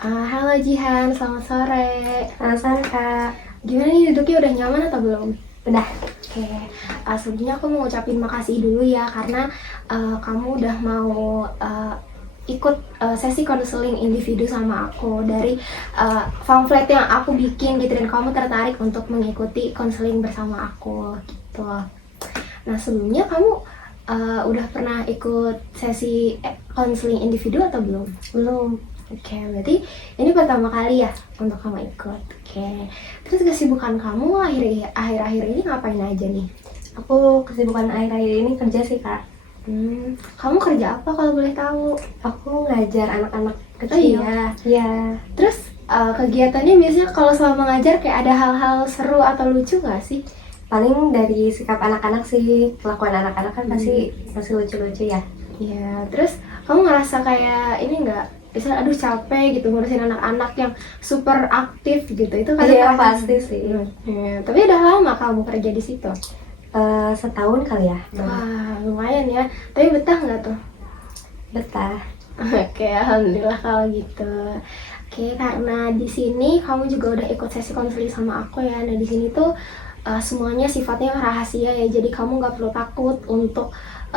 Halo Jihan, selamat sore. Penasaran Kak? Gimana nih duduknya udah nyaman atau belum? Udah. Oke, sebelumnya aku mau ucapin makasih dulu ya karena kamu udah mau ikut sesi konseling individu sama aku dari pamflet yang aku bikin gitu dan kamu tertarik untuk mengikuti konseling bersama aku gitu. Nah sebelumnya kamu udah pernah ikut sesi konseling individu atau belum? Belum. Oke, berarti ini pertama kali ya untuk kamu ikut. Oke, terus kesibukan kamu akhir-akhir ini ngapain aja nih? Aku kesibukan akhir-akhir ini kerja sih Kak. Kamu kerja apa kalau boleh tahu? Aku ngajar anak-anak Oh kecil. iya. Iya. Terus kegiatannya biasanya kalau selama ngajar kayak ada hal-hal seru atau lucu nggak sih? Paling dari sikap anak-anak sih, kelakuan anak-anak kan pasti masih lucu-lucu ya. Iya, terus kamu ngerasa kayak ini nggak? Misalnya aduh capek gitu ngurusin anak-anak yang super aktif gitu. Itu kadang Iya ngerasa- pasti sih. Ya, tapi udah lama kamu kerja di situ? Setahun kali ya. Wah, lumayan ya. Tapi betah nggak tuh? Betah. Oke, alhamdulillah kalau gitu. Oke, karena di sini kamu juga udah ikut sesi konseling sama aku ya. Nah, di sini tuh semuanya sifatnya rahasia ya. Jadi kamu nggak perlu takut untuk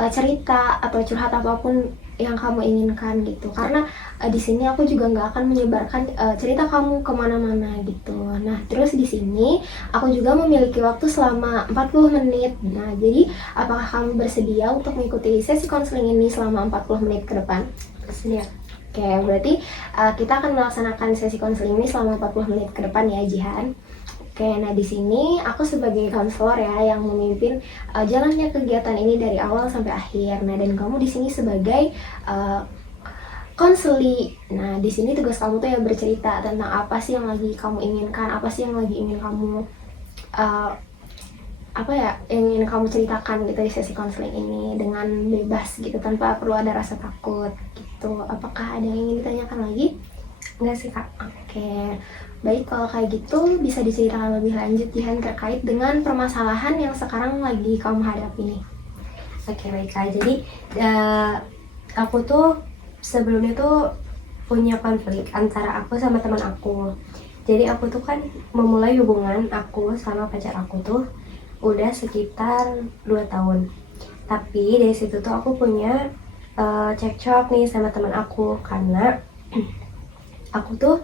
cerita atau curhat apapun yang kamu inginkan gitu. Karena di sini aku juga nggak akan menyebarkan cerita kamu kemana-mana gitu. Nah, terus di sini aku juga memiliki waktu selama 40 menit. Nah, jadi apakah kamu bersedia untuk mengikuti sesi konseling ini selama 40 menit ke depan? Bersedia. Oke, berarti kita akan melaksanakan sesi konseling ini selama 40 menit ke depan ya, Jihan. Oke, nah di sini aku sebagai konselor ya yang memimpin jalannya kegiatan ini dari awal sampai akhir. Nah, dan kamu di sini sebagai konseli. Nah, di sini tugas kamu tuh ya bercerita tentang apa sih yang lagi kamu inginkan, apa sih yang lagi ingin kamu uh, yang ingin kamu ceritakan gitu di sesi konseling ini dengan bebas gitu tanpa perlu ada rasa takut gitu. Apakah ada yang ingin ditanyakan lagi? Enggak sih Kak. Oke, baik kalau kayak gitu bisa diceritakan lebih lanjut Jihan terkait dengan permasalahan yang sekarang lagi kamu hadapi nih. Oke baik Kak. Jadi aku tuh sebelumnya tuh punya konflik antara aku sama teman aku. Jadi aku tuh kan memulai hubungan aku sama pacar aku tuh udah sekitar 2 tahun. Tapi dari situ tuh aku punya cekcok nih sama teman aku karena aku tuh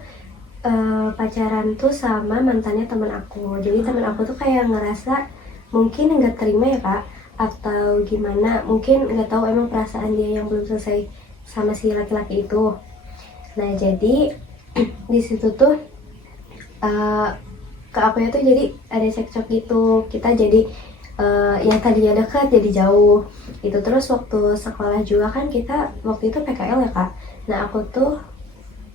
pacaran tuh sama mantannya teman aku. Jadi teman aku tuh kayak ngerasa mungkin nggak terima ya Kak, atau gimana, mungkin nggak tahu emang perasaan dia yang belum selesai sama si laki-laki itu. Nah jadi di situ tuh ke aku tuh jadi ada cekcok gitu, kita jadi yang tadinya dekat jadi jauh itu. Terus waktu sekolah juga kan kita waktu itu PKL ya Kak. Nah aku tuh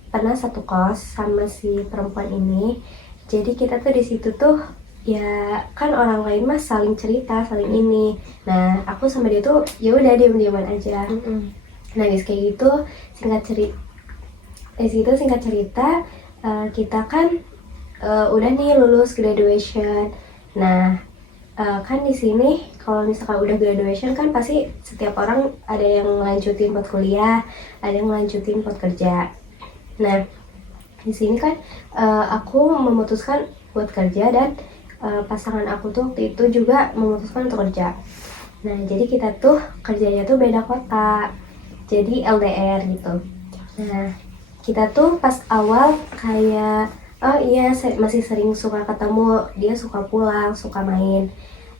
pernah satu kos sama si perempuan ini, jadi kita tuh di situ tuh ya kan orang lain mah saling cerita saling ini. Nah aku sama dia tuh ya udah diam-diaman aja. Nah guys kayak gitu singkat cerita kita kan udah nih lulus graduation. Nah kan di sini kalau misalkan udah graduation kan pasti setiap orang ada yang lanjutin buat kuliah, ada yang lanjutin buat kerja. Nah di sini kan aku memutuskan buat kerja dan pasangan aku tuh waktu itu juga memutuskan untuk kerja. Nah jadi kita tuh kerjanya tuh beda kota, jadi LDR gitu. Nah kita tuh pas awal kayak oh iya masih sering suka ketemu, dia suka pulang suka main.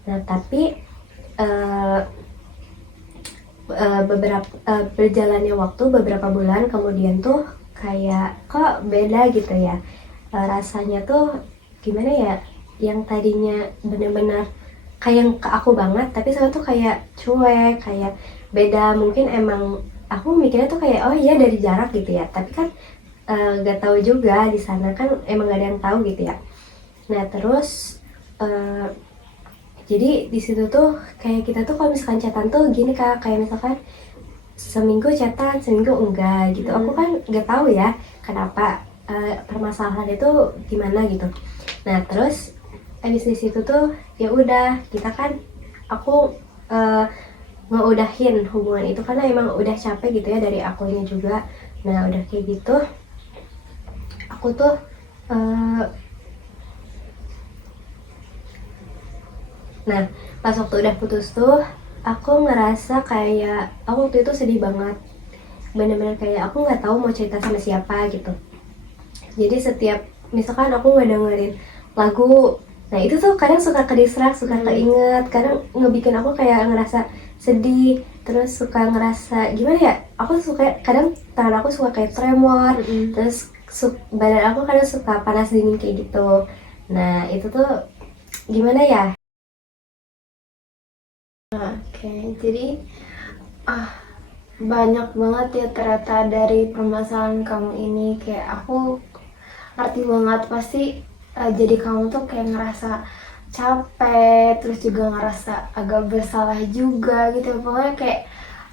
Nah tapi beberapa berjalannya waktu beberapa bulan kemudian tuh kayak kok beda gitu ya. Rasanya tuh gimana ya, yang tadinya bener-bener kayak ke aku banget tapi sekarang tuh kayak cuek, kayak beda. Mungkin emang aku mikirnya tuh kayak oh iya dari jarak gitu ya, tapi kan gak tahu juga di sana kan emang gak ada yang tahu gitu ya. Nah terus jadi di situ tuh kayak kita tuh kalau misalkan chatan tuh gini Kak, kayak misalkan seminggu chatan seminggu enggak gitu. Aku kan nggak tahu ya kenapa permasalahan itu gimana gitu. Nah terus abis di situ tuh ya udah kita kan aku ngeudahin hubungan itu karena emang udah capek gitu ya dari akunya juga. Nah udah kayak gitu aku tuh eh, nah pas waktu udah putus tuh aku ngerasa kayak aku waktu itu sedih banget, bener-bener kayak aku nggak tahu mau cerita sama siapa gitu. Jadi setiap misalkan aku nggak dengerin lagu, nah itu tuh kadang suka kedistrak, suka keinget, kadang ngebikin aku kayak ngerasa sedih, terus suka ngerasa gimana ya, aku suka kadang tangan aku suka kayak tremor, terus badan aku kadang suka panas dingin kayak gitu. Nah itu tuh gimana ya. Oke, jadi banyak banget ya ternyata dari permasalahan kamu ini. Kayak aku ngerti banget pasti, jadi kamu tuh kayak ngerasa capek, terus juga ngerasa agak bersalah juga gitu. Pokoknya kayak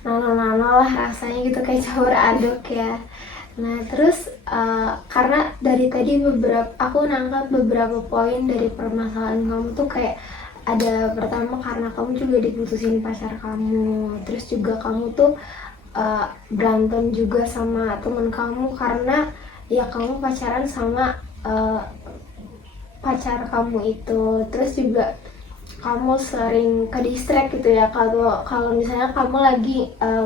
nano-nano lah rasanya gitu, kayak campur aduk ya. Nah terus karena dari tadi aku nangkap beberapa poin dari permasalahan kamu tuh, kayak ada pertama karena kamu juga diputusin pacar kamu, terus juga kamu tuh berantem juga sama temen kamu karena ya kamu pacaran sama pacar kamu itu. Terus juga kamu sering ke distract gitu ya, kalau kalau misalnya kamu lagi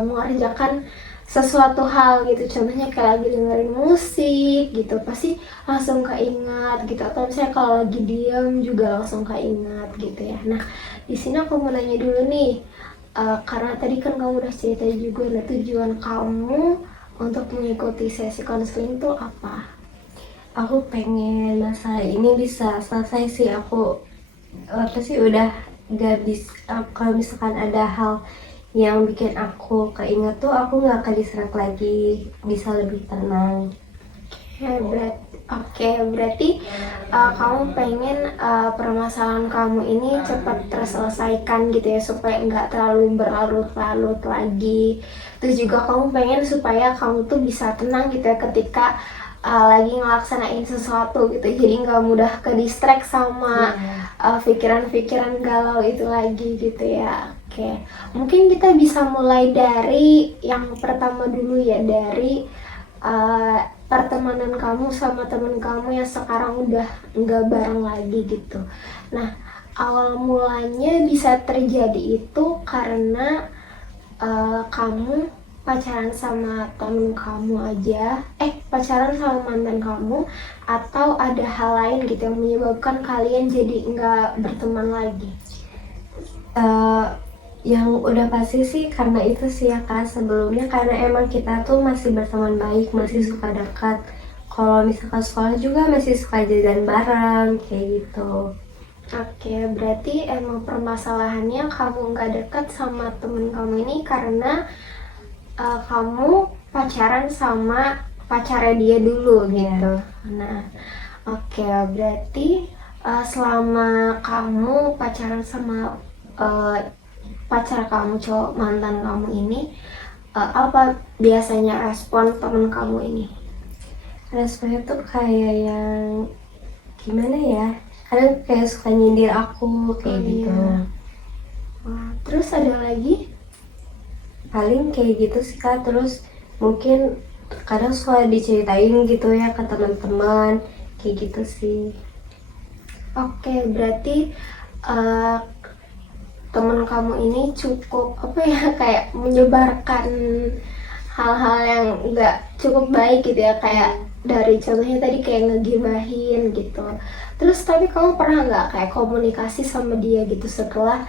mengerjakan sesuatu hal gitu, contohnya kayak lagi dengerin musik gitu, pasti langsung keingat gitu, atau misalnya kalau lagi diam juga langsung keingat gitu ya. Nah di sini aku mau nanya dulu nih, karena tadi kan kamu udah cerita juga, nah tujuan kamu untuk mengikuti sesi konseling itu apa? Aku pengen masalah ini bisa selesai sih. Aku apa sih udah gak bisa, kalau misalkan ada hal yang bikin aku keinget tuh aku nggak akan diserak lagi, bisa lebih tenang. Berarti kamu pengen permasalahan kamu ini cepat terselesaikan gitu ya, supaya nggak terlalu berlarut-larut lagi. Terus juga kamu pengen supaya kamu tuh bisa tenang gitu ya ketika lagi ngelaksanain sesuatu gitu, jadi nggak mudah ke distract sama pikiran-pikiran galau itu lagi gitu ya. Oke, mungkin kita bisa mulai dari yang pertama dulu ya, dari pertemanan kamu sama temen kamu yang sekarang udah nggak bareng lagi gitu. Nah, awal mulanya bisa terjadi itu karena kamu pacaran sama temen kamu aja, pacaran sama mantan kamu, atau ada hal lain gitu yang menyebabkan kalian jadi nggak berteman lagi? Yang udah pasti sih karena itu sih ya Kak, sebelumnya karena emang kita tuh masih berteman baik, masih suka dekat. Kalau misalkan sekolah juga masih suka jajan bareng kayak gitu. Oke, berarti emang permasalahannya kamu nggak dekat sama temen kamu ini karena kamu pacaran sama pacarnya dia dulu gitu. Nah, oke, berarti selama kamu pacaran sama pacar kamu, cowok mantan kamu ini, apa biasanya respon temen kamu ini? Responnya tuh kayak yang gimana ya? Kadang kayak suka nyindir aku kayak gitu. Wah, terus ada lagi? Paling kayak gitu sih Kak, terus mungkin kadang suka diceritain gitu ya ke teman-teman kayak gitu sih. Oke, berarti teman kamu ini cukup apa ya, kayak menyebarkan hal-hal yang nggak cukup baik gitu ya, kayak dari contohnya tadi kayak ngegibahin gitu. Terus tapi kamu pernah nggak kayak komunikasi sama dia gitu setelah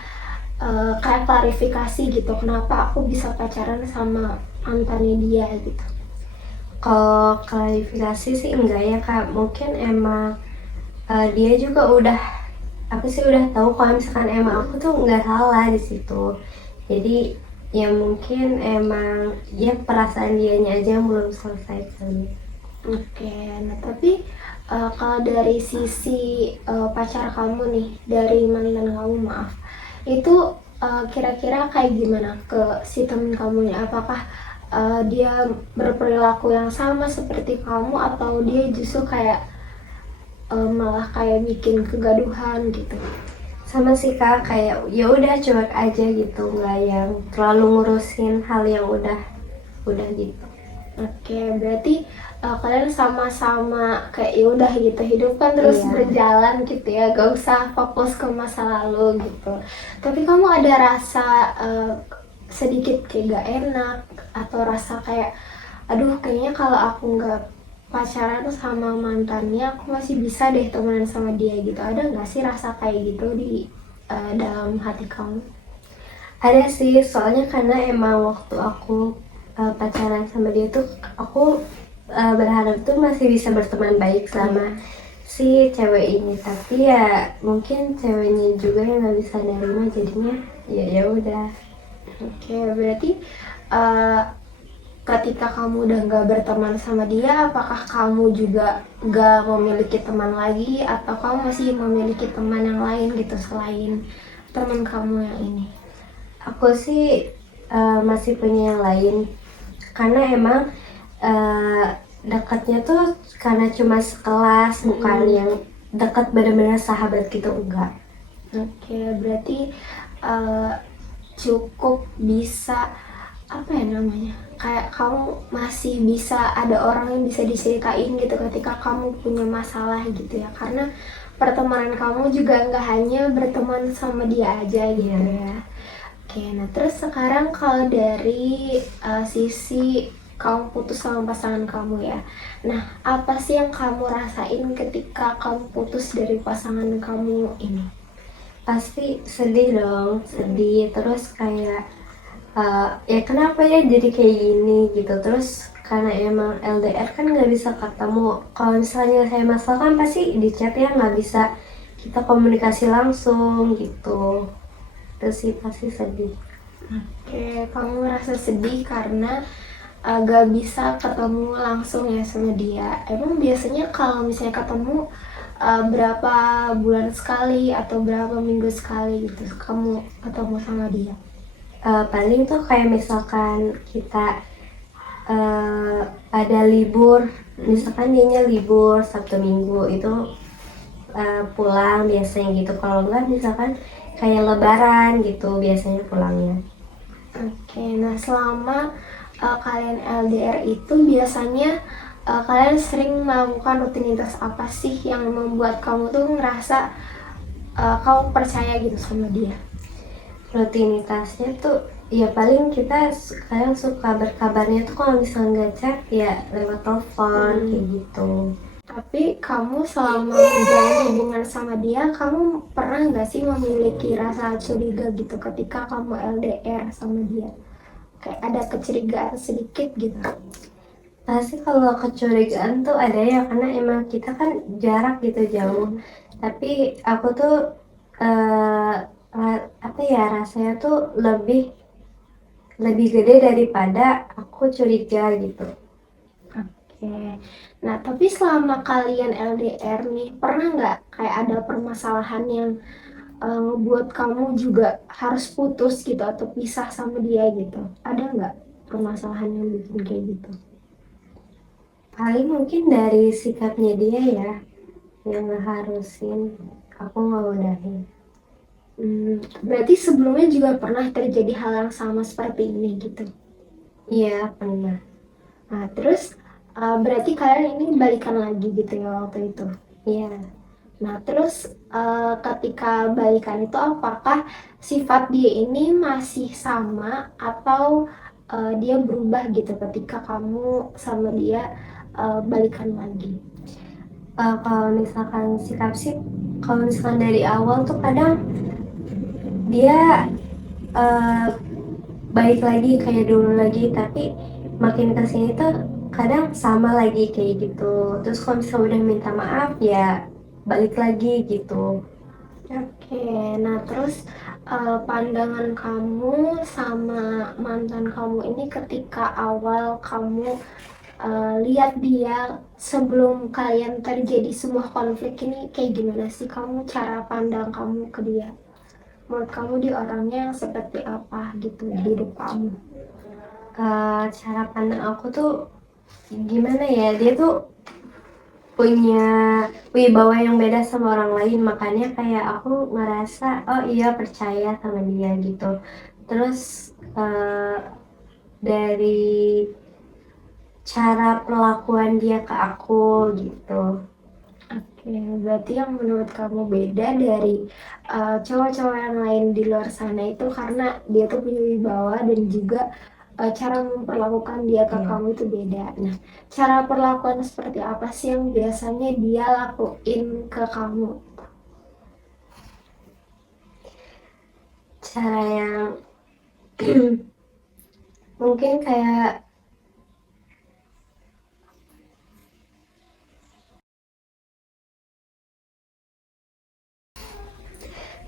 kayak klarifikasi gitu, kenapa aku bisa pacaran sama mantannya dia gitu? Kalau klarifikasi sih enggak ya Kak, mungkin emang dia juga udah, aku sih udah tahu kalau misalkan emang aku tuh nggak salah di situ. Jadi ya mungkin emang ya perasaan dianya aja yang belum selesai kali. Oke, nah tapi kalau dari sisi pacar kamu nih, dari mantan kamu, maaf, itu kira-kira kayak gimana ke si temen kamu nih? Apakah dia berperilaku yang sama seperti kamu, atau dia justru kayak malah kayak bikin kegaduhan gitu? Sama sih Kak, kayak ya udah cuek aja gitu, nggak yang terlalu ngurusin hal yang udah gitu. Oke, berarti kalian sama-sama kayak ya udah gitu hidup kan terus Iya. berjalan gitu ya, gak usah fokus ke masa lalu gitu. Tapi kamu ada rasa sedikit kayak gak enak atau rasa kayak, aduh kayaknya kalau aku nggak pacaran sama mantannya aku masih bisa deh temenan sama dia gitu. Ada nggak sih rasa kayak gitu di dalam hati kamu? Ada sih, soalnya karena emang waktu aku pacaran sama dia tuh aku berharap tuh masih bisa berteman baik sama si cewek ini, tapi ya mungkin ceweknya juga yang nggak bisa nerima, jadinya ya udah. Oke, berarti eh, ketika kamu udah nggak berteman sama dia, apakah kamu juga nggak memiliki teman lagi atau kamu masih memiliki teman yang lain gitu selain teman kamu yang ini? Aku sih masih punya yang lain, karena emang uh, dekatnya tuh karena cuma sekelas, bukan yang dekat benar-benar sahabat gitu, enggak. Oke, berarti eh, cukup bisa apa ya namanya? Kayak kamu masih bisa ada orang yang bisa diceritain gitu ketika kamu punya masalah gitu ya. Karena pertemanan kamu juga nggak hanya berteman sama dia aja gitu ya. Oke, nah terus sekarang kalau dari sisi kamu putus sama pasangan kamu ya. Nah, apa sih yang kamu rasain ketika kamu putus dari pasangan kamu ini? Pasti sedih dong, sedih terus kayak ya kenapa ya jadi kayak gini gitu. Terus karena emang LDR kan nggak bisa ketemu, kalau misalnya saya masalah kan pasti di chat ya, nggak bisa kita komunikasi langsung gitu. Terus sih pasti sedih. Oke, kamu ngerasa sedih karena gak bisa ketemu langsung ya sama dia. Emang biasanya kalau misalnya ketemu berapa bulan sekali atau berapa minggu sekali gitu kamu ketemu sama dia? Paling tuh kayak misalkan kita ada libur, misalkan dianya libur Sabtu Minggu itu pulang biasanya gitu. Kalau enggak misalkan kayak Lebaran gitu biasanya pulangnya. Oke, nah selama kalian LDR itu biasanya kalian sering melakukan rutinitas apa sih yang membuat kamu tuh ngerasa kamu percaya gitu sama dia? Rutinitasnya tuh ya paling kita sekarang suka berkabarnya tuh kalau misalnya nggak chat ya lewat telepon kayak gitu. Tapi kamu selama menjalin hubungan sama dia, kamu pernah nggak sih memiliki rasa curiga gitu ketika kamu LDR sama dia? Kayak ada kecurigaan sedikit gitu. Pasti kalau kecurigaan tuh ada ya, karena emang kita kan jarak gitu jauh. Tapi aku tuh eh, apa ya, rasanya tuh lebih lebih gede daripada aku curiga gitu. Oke. Nah, tapi selama kalian LDR nih, pernah nggak kayak ada permasalahan yang ngebuat kamu juga harus putus gitu atau pisah sama dia gitu? Ada nggak permasalahan yang bikin kayak gitu? Paling mungkin dari sikapnya dia ya, yang ngeharusin aku ngeudahin. Berarti sebelumnya juga pernah terjadi hal yang sama seperti ini gitu. Iya pernah. Nah, terus berarti kalian ini balikan lagi gitu ya waktu itu. Iya. Nah, terus ketika balikan itu apakah sifat dia ini masih sama atau dia berubah gitu ketika kamu sama dia balikan lagi? Kalau misalkan sikap sih, kalau misalkan dari awal tuh kadang dia eh, baik lagi kayak dulu lagi, tapi makin kesini tuh kadang sama lagi kayak gitu. Terus kalau misalnya udah minta maaf ya balik lagi gitu. Oke, nah terus pandangan kamu sama mantan kamu ini ketika awal kamu lihat dia sebelum kalian terjadi semua konflik ini kayak gimana sih kamu cara pandang kamu ke dia? Menurut kamu dia orangnya yang seperti apa gitu di hidup kamu? Cara pandang aku tuh gimana ya, dia tuh punya wibawa yang beda sama orang lain, makanya kayak aku ngerasa oh iya percaya sama dia gitu. Terus dari cara perlakuan dia ke aku gitu. Oke, berarti yang menurut kamu beda dari cowok-cowok yang lain di luar sana itu karena dia tuh punya wibawa dan juga cara memperlakukan dia ke Iya. kamu itu beda. Nah, cara perlakuan seperti apa sih yang biasanya dia lakuin ke kamu? Cara yang mungkin kayak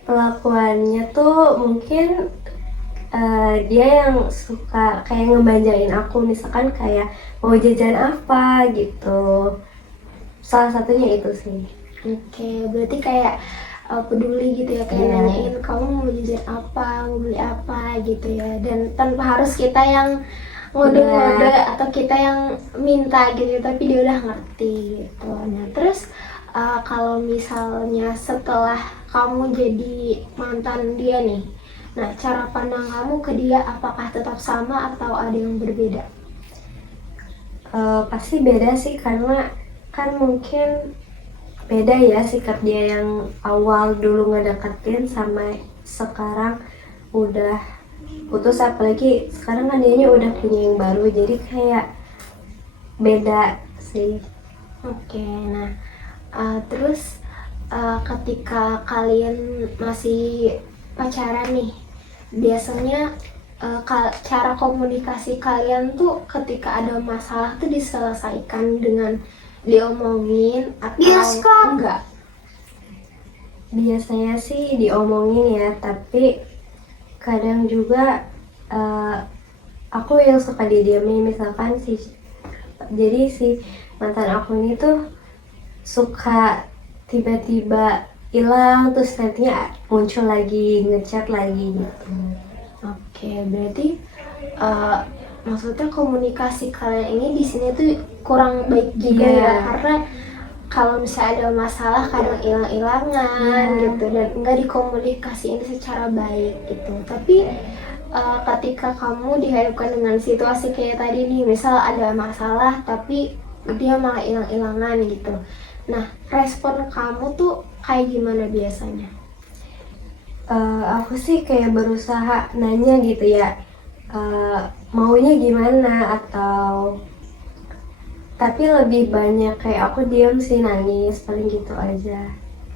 perlakuannya tuh mungkin dia yang suka kayak ngebanjain aku, misalkan kayak mau jajan apa gitu, salah satunya itu sih. Oke, berarti kayak peduli gitu ya, kayak Iya. nanyain kamu mau jajan apa, mau beli apa gitu ya, dan tanpa harus kita yang ngode-ngode Iya. atau kita yang minta gitu, tapi dia udah ngerti gitu. Nah, terus kalau misalnya setelah kamu jadi mantan dia nih, nah cara pandang kamu ke dia apakah tetap sama atau ada yang berbeda? Pasti beda sih, karena kan mungkin beda ya sikap dia yang awal dulu ngedeketin sama sekarang udah putus, apalagi sekarang kan dianya udah punya yang baru, jadi kayak beda sih. Oke, nah terus ketika kalian masih pacaran nih, biasanya cara komunikasi kalian tuh ketika ada masalah tuh diselesaikan dengan diomongin atau enggak? Biasanya sih diomongin ya, tapi kadang juga eh, aku yang suka didiamin, misalkan jadi si mantan aku ini tuh suka tiba-tiba hilang, terus nantinya muncul lagi, ngechat lagi gitu. Oke, berarti eh, maksudnya komunikasi kalian ini di sini tuh kurang baik juga Iya. ya, karena kalau misalnya ada masalah kadang hilang-hilangan Iya. gitu dan enggak dikomunikasiin secara baik gitu. Tapi ketika kamu dihadapkan dengan situasi kayak tadi nih, misal ada masalah tapi dia malah hilang-hilangan gitu. Nah, respon kamu tuh kayak gimana biasanya? Aku sih kayak berusaha nanya gitu ya, maunya gimana, atau tapi lebih banyak kayak aku diam sih, nangis paling gitu aja.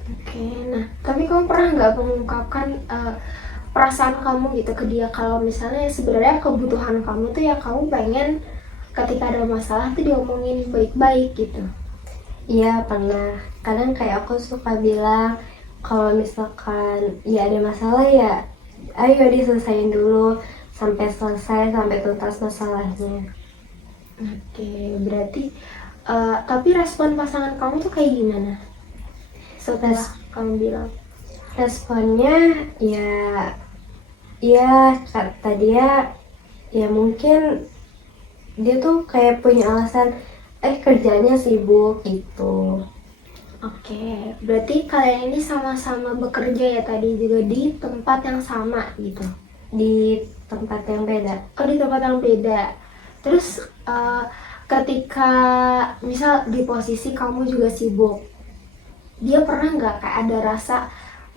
Oke, nah tapi kamu pernah nggak mengungkapkan perasaan kamu gitu ke dia kalau misalnya sebenarnya kebutuhan kamu tuh ya kamu pengen ketika ada masalah tuh diomongin baik-baik gitu? Iya pernah, kadang kayak aku suka bilang kalau misalkan ya ada masalah ya ayo diselesain dulu sampai selesai, sampai tuntas masalahnya. Oke, berarti tapi respon pasangan kamu tuh kayak gimana setelah kamu bilang? Responnya ya kata dia ya mungkin dia tuh kayak punya alasan kerjanya sibuk gitu. Oke, berarti kalian ini sama-sama bekerja ya tadi juga di tempat yang sama gitu? Di tempat yang beda. Di tempat yang beda. Terus ketika misal di posisi kamu juga sibuk, dia pernah nggak kayak ada rasa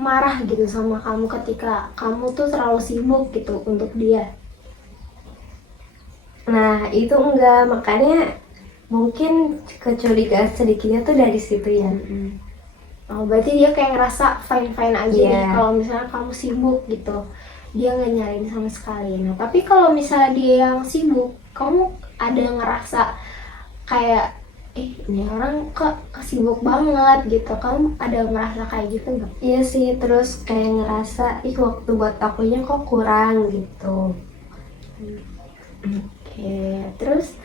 marah gitu sama kamu ketika kamu tuh terlalu sibuk gitu untuk dia? Nah itu enggak, makanya mungkin kecurigaan sedikitnya tuh dari situ ya. Oh, berarti dia kayak ngerasa fine-fine aja Iya. nih kalau misalnya kamu sibuk gitu. Dia nggak nyariin sama sekali. Nah, tapi kalau misalnya dia yang sibuk, kamu ada ngerasa kayak, ini orang kok sibuk banget gitu. Kamu ada ngerasa kayak gitu nggak? Iya sih, terus kayak ngerasa waktu buat akunya kok kurang gitu. Oke, terus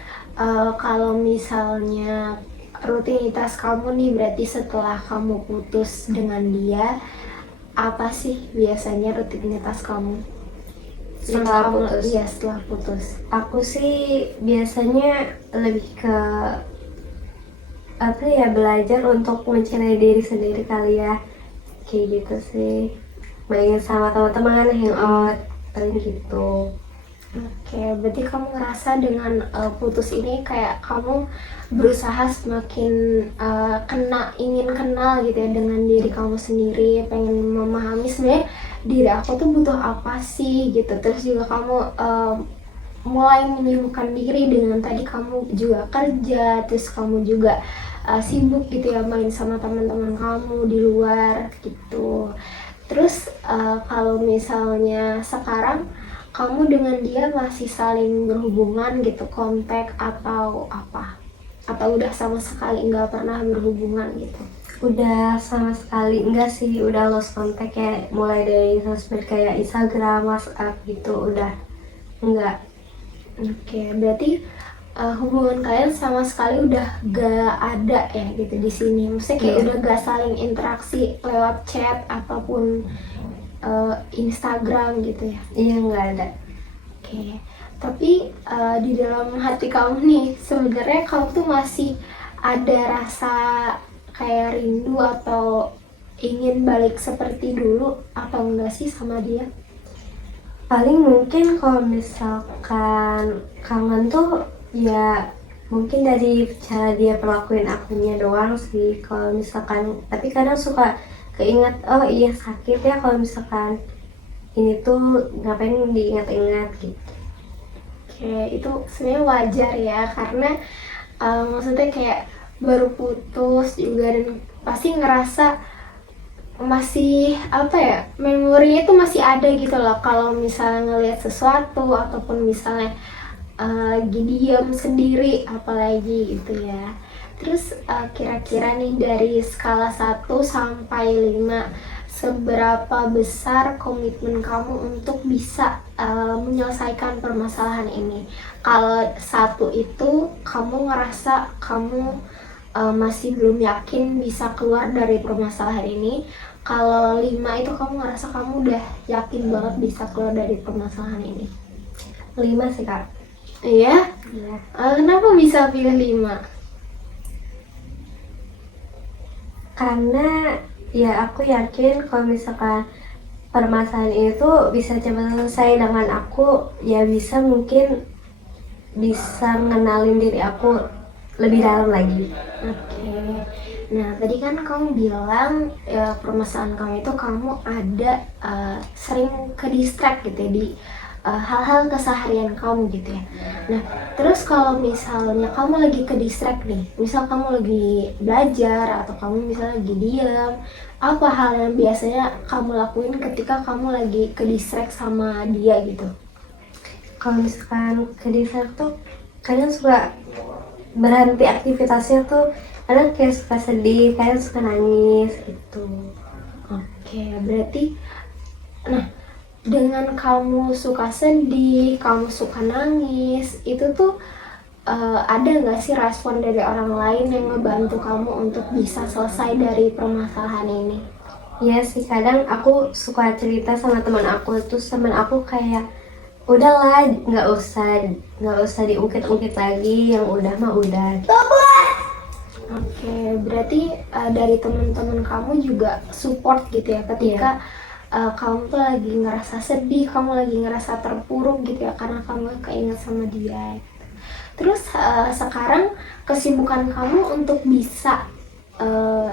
kalau misalnya rutinitas kamu nih berarti setelah kamu putus dengan dia, apa sih biasanya rutinitas kamu? Setelah putus. Iya, setelah putus. Aku sih biasanya lebih ke apa ya, belajar untuk mencintai diri sendiri kali ya, kayak gitu sih, main sama teman-teman, hangout paling gitu. Oke, berarti kamu ngerasa dengan putus ini kayak kamu berusaha semakin ingin kenal gitu ya dengan diri kamu sendiri, pengen memahami sebenarnya diri aku tuh butuh apa sih gitu. Terus juga kamu mulai menyibukkan diri dengan tadi kamu juga kerja, terus kamu juga sibuk gitu ya main sama teman-teman kamu di luar gitu. Terus kalau misalnya sekarang kamu dengan dia masih saling berhubungan gitu, kontak atau apa? Atau udah sama sekali nggak pernah berhubungan gitu? Udah sama sekali enggak sih, udah lost contact ya, mulai dari sosmed kayak Instagram, WhatsApp gitu, udah enggak. Oke, berarti hubungan kalian sama sekali udah gak ada ya gitu di sini. Maksudnya kayak Iya. udah gak saling interaksi lewat chat ataupun Instagram gitu ya. Iya, enggak ada. Oke, tapi di dalam hati kamu nih sebenarnya kamu tuh masih ada rasa kayak rindu atau ingin balik seperti dulu atau enggak sih sama dia? Paling mungkin kalau misalkan kangen tuh ya mungkin dari cara dia perlakuin akunya doang sih. Kalau misalkan, tapi kadang suka keinget, oh iya sakit ya kalau misalkan ini tuh ngapain diingat-ingat gitu. Oke, itu sebenarnya wajar ya karena maksudnya kayak baru putus juga dan pasti ngerasa masih apa ya, memorinya itu masih ada gitu loh kalau misalnya ngelihat sesuatu ataupun misalnya lagi diem sendiri apalagi gitu ya. Terus kira-kira nih dari skala 1 sampai 5, seberapa besar komitmen kamu untuk bisa menyelesaikan permasalahan ini? Kalau 1 itu kamu ngerasa kamu masih belum yakin bisa keluar dari permasalahan ini. Kalau 5 itu kamu ngerasa kamu udah yakin banget bisa keluar dari permasalahan ini. 5 sih kak. Iya? Iya. Kenapa bisa pilih 5? Karena ya aku yakin kalau misalkan permasalahan ini tuh bisa cepat selesai dengan aku, ya bisa mungkin bisa ngenalin diri aku lebih dalam lagi. Oke. Nah, tadi kan kamu bilang ya, permasalahan kamu itu kamu ada sering ke distract gitu ya di hal-hal keseharian kamu gitu ya. Nah, terus kalau misalnya kamu lagi ke distract nih, misal kamu lagi belajar atau kamu misalnya lagi diam, apa hal yang biasanya kamu lakuin ketika kamu lagi ke distract sama dia gitu? Kalau misalkan ke dessert tuh kadang suka berhenti aktivitasnya tuh, kadang kayak suka sedih, kadang suka nangis gitu. Oke, berarti nah dengan kamu suka sedih, kamu suka nangis, itu tuh ada nggak sih respon dari orang lain yang ngebantu kamu untuk bisa selesai dari permasalahan ini? Iya sih, kadang aku suka cerita sama teman aku, terus teman aku kayak udahlah, nggak usah diungkit-ungkit lagi, yang udah mah udah. Oke, berarti dari teman-teman kamu juga support gitu ya ketika kamu tuh lagi ngerasa sedih, kamu lagi ngerasa terpuruk gitu ya karena kamu keinget sama dia. Terus sekarang kesibukan kamu untuk bisa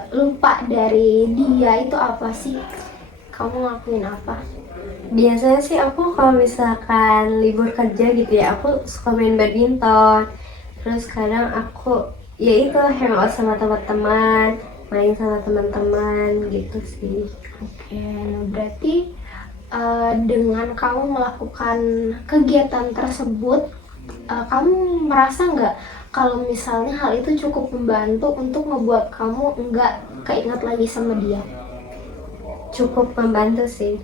lupa dari dia itu apa sih? Kamu ngelakuin apa? Biasanya sih aku kalau misalkan libur kerja gitu ya, aku suka main badminton. Terus kadang aku ya itu hangout sama teman-teman, main sama teman-teman gitu sih. Oke, nah berarti dengan kamu melakukan kegiatan tersebut, kamu merasa nggak kalau misalnya hal itu cukup membantu untuk membuat kamu nggak keinget lagi sama dia? Cukup membantu sih.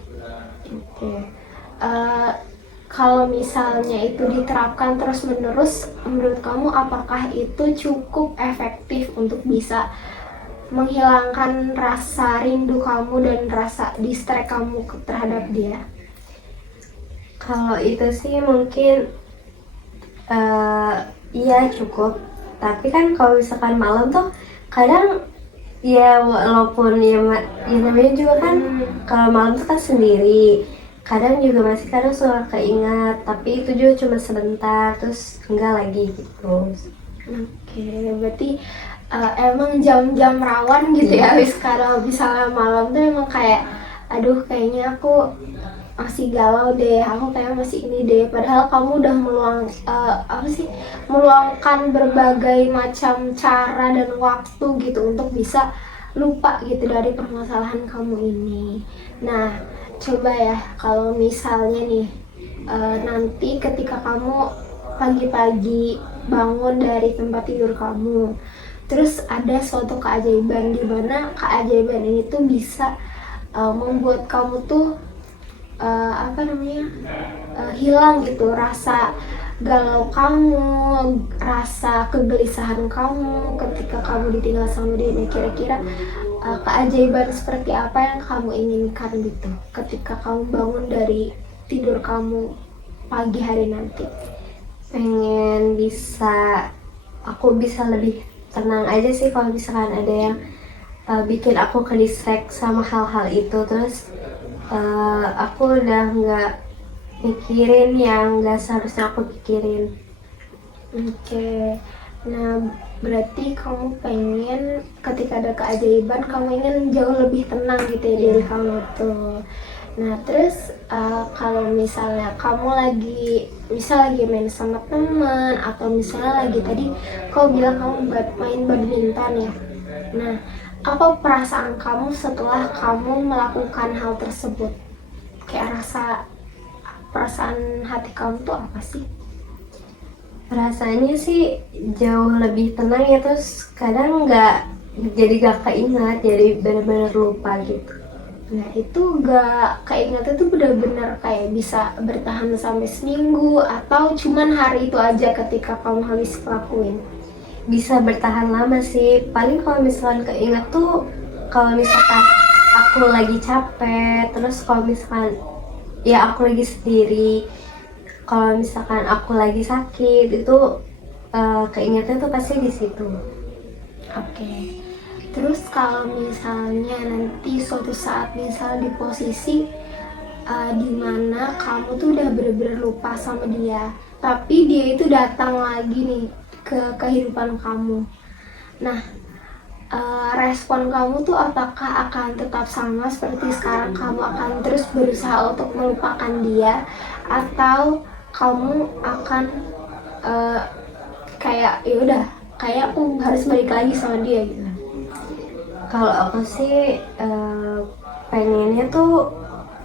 Oke. Eh, Kalau misalnya itu diterapkan terus-menerus, menurut kamu apakah itu cukup efektif untuk bisa menghilangkan rasa rindu kamu dan rasa distract kamu terhadap dia? Kalau itu sih mungkin iya cukup. Tapi kan kalau misalkan malam tuh kadang ya walaupun ya namanya juga kan kalau malam tuh kan sendiri. kadang juga masih kadang suka keingat, tapi itu juga cuma sebentar terus enggak lagi gitu. Oke, berarti emang jam-jam rawan gitu ya, habis kalau misalnya malam tuh emang kayak aduh kayaknya aku masih galau deh, aku kayak masih ini deh, padahal kamu udah meluangkan berbagai macam cara dan waktu gitu untuk bisa lupa gitu dari permasalahan kamu ini. Nah, coba ya kalau misalnya nih nanti ketika kamu pagi-pagi bangun dari tempat tidur kamu, terus ada suatu keajaiban di mana keajaiban ini tuh bisa membuat kamu tuh hilang gitu rasa galau kamu, rasa kegelisahan kamu ketika kamu ditinggal sama dia. Nah, kira-kira keajaiban seperti apa yang kamu inginkan gitu ketika kamu bangun dari tidur kamu pagi hari nanti? Pengen aku bisa lebih tenang aja sih kalau misalkan ada yang bikin aku ke distract sama hal-hal itu, terus aku udah nggak mikirin yang nggak seharusnya aku pikirin. Oke, nah berarti kamu pengen ketika ada keajaiban kamu ingin jauh lebih tenang gitu ya diri kamu tuh. Nah terus kalau misalnya kamu lagi main sama teman atau misalnya lagi tadi kau bilang kamu main badminton ya. Nah apa perasaan kamu setelah kamu melakukan hal tersebut? Kayak perasaan hati kamu tuh apa sih? Rasanya sih jauh lebih tenang ya, terus kadang gak keingat, jadi benar-benar lupa gitu. Nah itu gak keinget itu benar-benar kayak bisa bertahan sampai seminggu atau cuman hari itu aja ketika kamu habis lakuin? Bisa bertahan lama sih, paling kalau misalkan keinget tuh kalau misalkan aku lagi capek, terus kalau misalkan ya aku lagi sendiri, kalau misalkan aku lagi sakit itu keingetnya tuh pasti di situ. Oke. Terus kalau misalnya nanti suatu saat misal di posisi dimana kamu tuh udah bener-bener lupa sama dia, tapi dia itu datang lagi nih ke kehidupan kamu. Nah, respon kamu tuh apakah akan tetap sama seperti sekarang, kamu akan terus berusaha untuk melupakan dia, atau kamu akan kayak ya udah kayak aku harus balik lagi sama dia gitu? Kalau aku sih pengennya tuh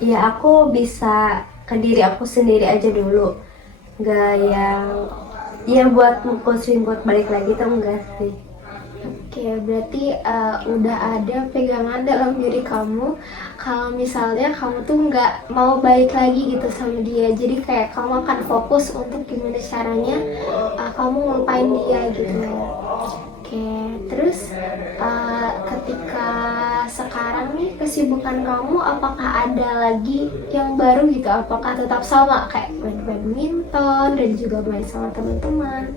ya aku bisa ke diri aku sendiri aja dulu, nggak yang ya buat mutusin buat balik lagi tuh enggak sih. Oke, berarti udah ada pegangan dalam diri kamu kalau misalnya kamu tuh nggak mau balik lagi gitu sama dia. Jadi kayak kamu akan fokus untuk gimana caranya kamu ngelupain dia gitu ya. Oke, terus ketika sekarang nih kesibukan kamu apakah ada lagi yang baru gitu? Apakah tetap sama kayak main badminton dan juga main sama teman-teman?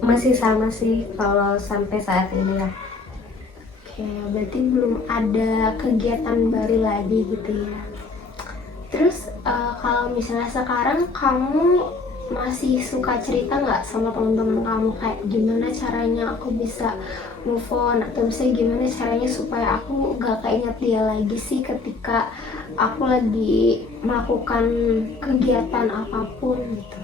Masih sama sih kalau sampai saat ini ya. Oke, berarti belum ada kegiatan baru lagi gitu ya. Terus kalau misalnya sekarang kamu masih suka cerita nggak sama teman-teman kamu kayak gimana caranya aku bisa move on, atau misalnya gimana caranya supaya aku gak keinget dia lagi sih ketika aku lagi melakukan kegiatan apapun gitu?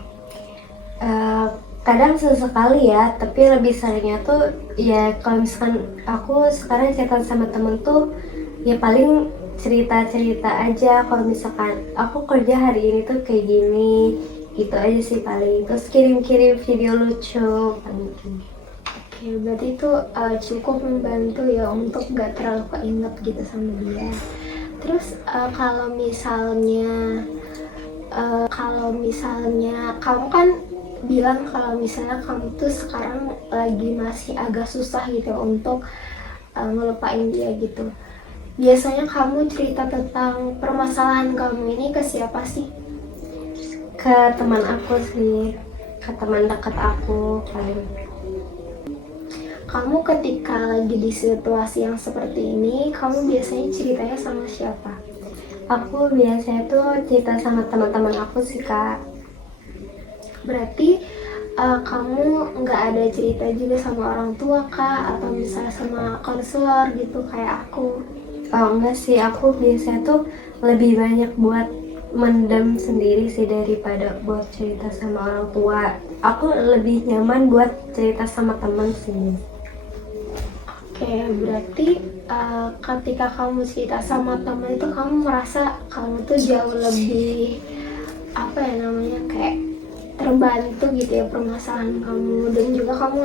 Kadang sesekali ya, tapi lebih seringnya tuh ya kalau misalkan aku sekarang chatan sama temen tuh ya paling cerita-cerita aja, kalau misalkan aku kerja hari ini tuh kayak gini gitu aja sih paling, terus kirim-kirim video lucu paling gitu. Oke, berarti itu cukup membantu ya untuk gak terlalu keinget gitu sama dia. Terus kalau misalnya kamu kan bilang kalau misalnya kamu tuh sekarang lagi masih agak susah gitu untuk ngelupain dia gitu. Biasanya kamu cerita tentang permasalahan kamu ini ke siapa sih? Ke teman aku sih, ke teman dekat aku paling. Kamu ketika lagi di situasi yang seperti ini, kamu biasanya ceritanya sama siapa? Aku biasanya tuh cerita sama teman-teman aku sih Kak. Berarti kamu nggak ada cerita juga sama orang tua kak, atau misalnya sama konselor gitu kayak aku? Oh enggak sih, aku biasanya tuh lebih banyak buat mendem sendiri sih daripada buat cerita sama orang tua. Aku lebih nyaman buat cerita sama teman sih. Oke, berarti ketika kamu cerita sama teman itu kamu merasa kamu tuh jauh lebih apa ya namanya, kayak terbantu gitu ya permasalahan kamu, dan juga kamu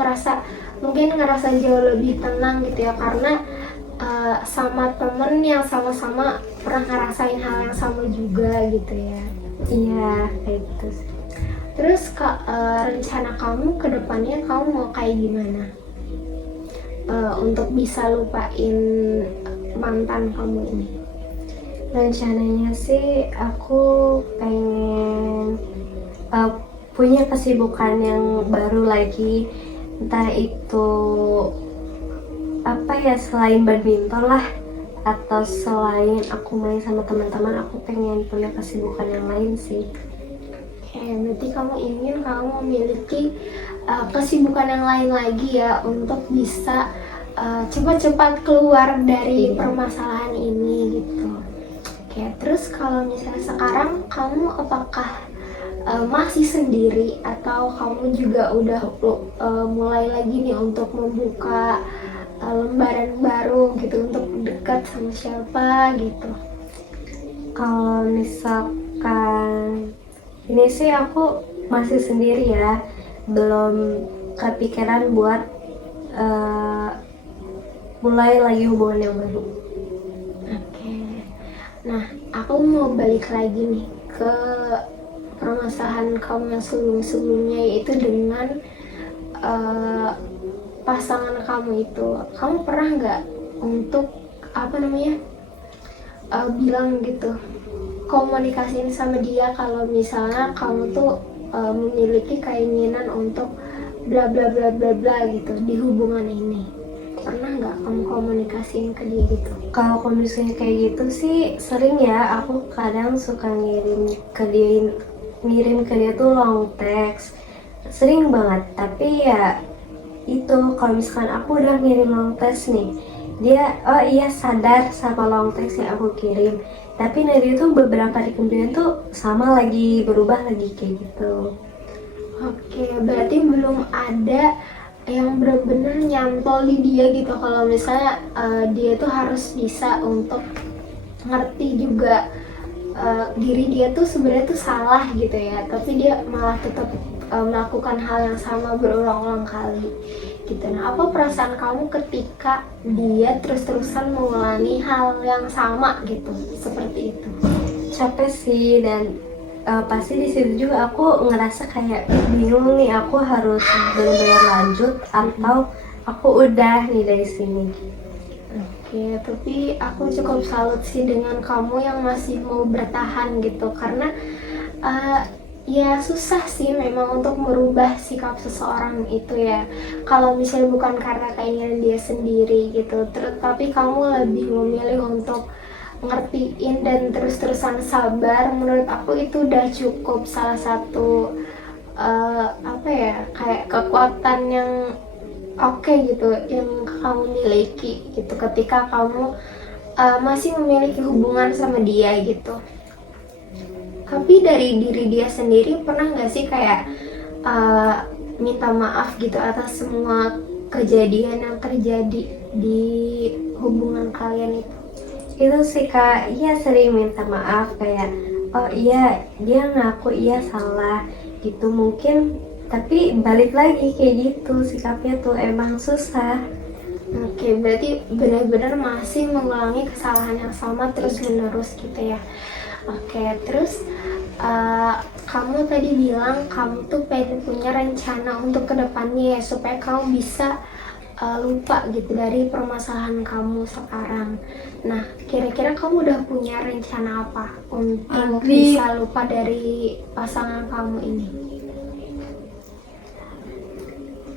ngerasa jauh lebih tenang gitu ya, karena sama temen yang sama-sama pernah ngerasain hal yang sama juga gitu ya. Iya, kayak gitu sih. Terus kak, rencana kamu ke depannya kamu mau kayak gimana? Untuk bisa lupain mantan kamu ini. Rencananya sih aku pengen uh, punya kesibukan yang baru lagi, entah itu apa ya, selain badminton lah, atau selain aku main sama teman-teman, aku pengen punya kesibukan yang lain sih. Berarti kamu memiliki kesibukan yang lain lagi ya, untuk bisa cepat-cepat keluar dari permasalahan ini gitu. Oke, terus kalau misalnya sekarang kamu apakah masih sendiri, atau kamu juga udah mulai lagi nih untuk membuka lembaran baru gitu, untuk dekat sama siapa gitu? Kalau misalkan ini sih aku masih sendiri ya, belum kepikiran buat uh, mulai lagi hubungan yang baru. Oke. Nah, aku mau balik lagi nih ke permasalahan kamu yang sebelum-sebelumnya, yaitu dengan uh, pasangan kamu itu. Kamu pernah nggak untuk apa namanya, bilang gitu, komunikasiin sama dia kalau misalnya kamu tuh memiliki keinginan untuk bla bla bla bla bla gitu di hubungan ini? Pernah nggak kamu komunikasiin ke dia gitu? Kalau kondisinya kayak gitu sih sering ya, aku kadang suka ngirim ke dia tuh long text, sering banget. Tapi ya itu, kalau misalkan aku udah ngirim long text nih, dia oh iya sadar sama long text yang aku kirim, tapi nanti itu beberapa hari kemudian tuh sama lagi, berubah lagi kayak gitu. Oke, berarti belum ada yang benar-benar nyantol di dia gitu, kalau misalnya dia tuh harus bisa untuk ngerti juga diri dia tuh sebenarnya tuh salah gitu ya, tapi dia malah tetap melakukan hal yang sama berulang-ulang kali gitu. Nah, apa perasaan kamu ketika dia terus-terusan mengulangi hal yang sama gitu, seperti itu? Capek sih, dan pasti di situ juga aku ngerasa kayak bingung nih, aku harus benar-benar lanjut atau aku udah nih dari sini. Oke, tapi aku cukup salut sih dengan kamu yang masih mau bertahan gitu, karena ya susah sih memang untuk merubah sikap seseorang itu ya, kalau misalnya bukan karena keinginan dia sendiri gitu. Tapi kamu lebih memilih untuk ngertiin dan terus-terusan sabar. Menurut aku itu udah cukup salah satu apa ya, kayak kekuatan yang oke gitu yang kamu miliki gitu, ketika kamu masih memiliki hubungan sama dia gitu. Tapi dari diri dia sendiri pernah nggak sih kayak minta maaf gitu atas semua kejadian yang terjadi di hubungan kalian itu? Itu sih Kak, iya sering minta maaf, kayak oh iya dia ngaku iya salah gitu mungkin, tapi balik lagi kayak gitu, sikapnya tuh emang susah. Oke, berarti benar-benar masih mengulangi kesalahan yang sama terus menerus gitu ya. Oke, terus kamu tadi bilang kamu tuh pengen punya rencana untuk kedepannya ya, supaya kamu bisa lupa gitu dari permasalahan kamu sekarang. Nah, kira-kira kamu udah punya rencana apa untuk bisa lupa dari pasangan kamu ini?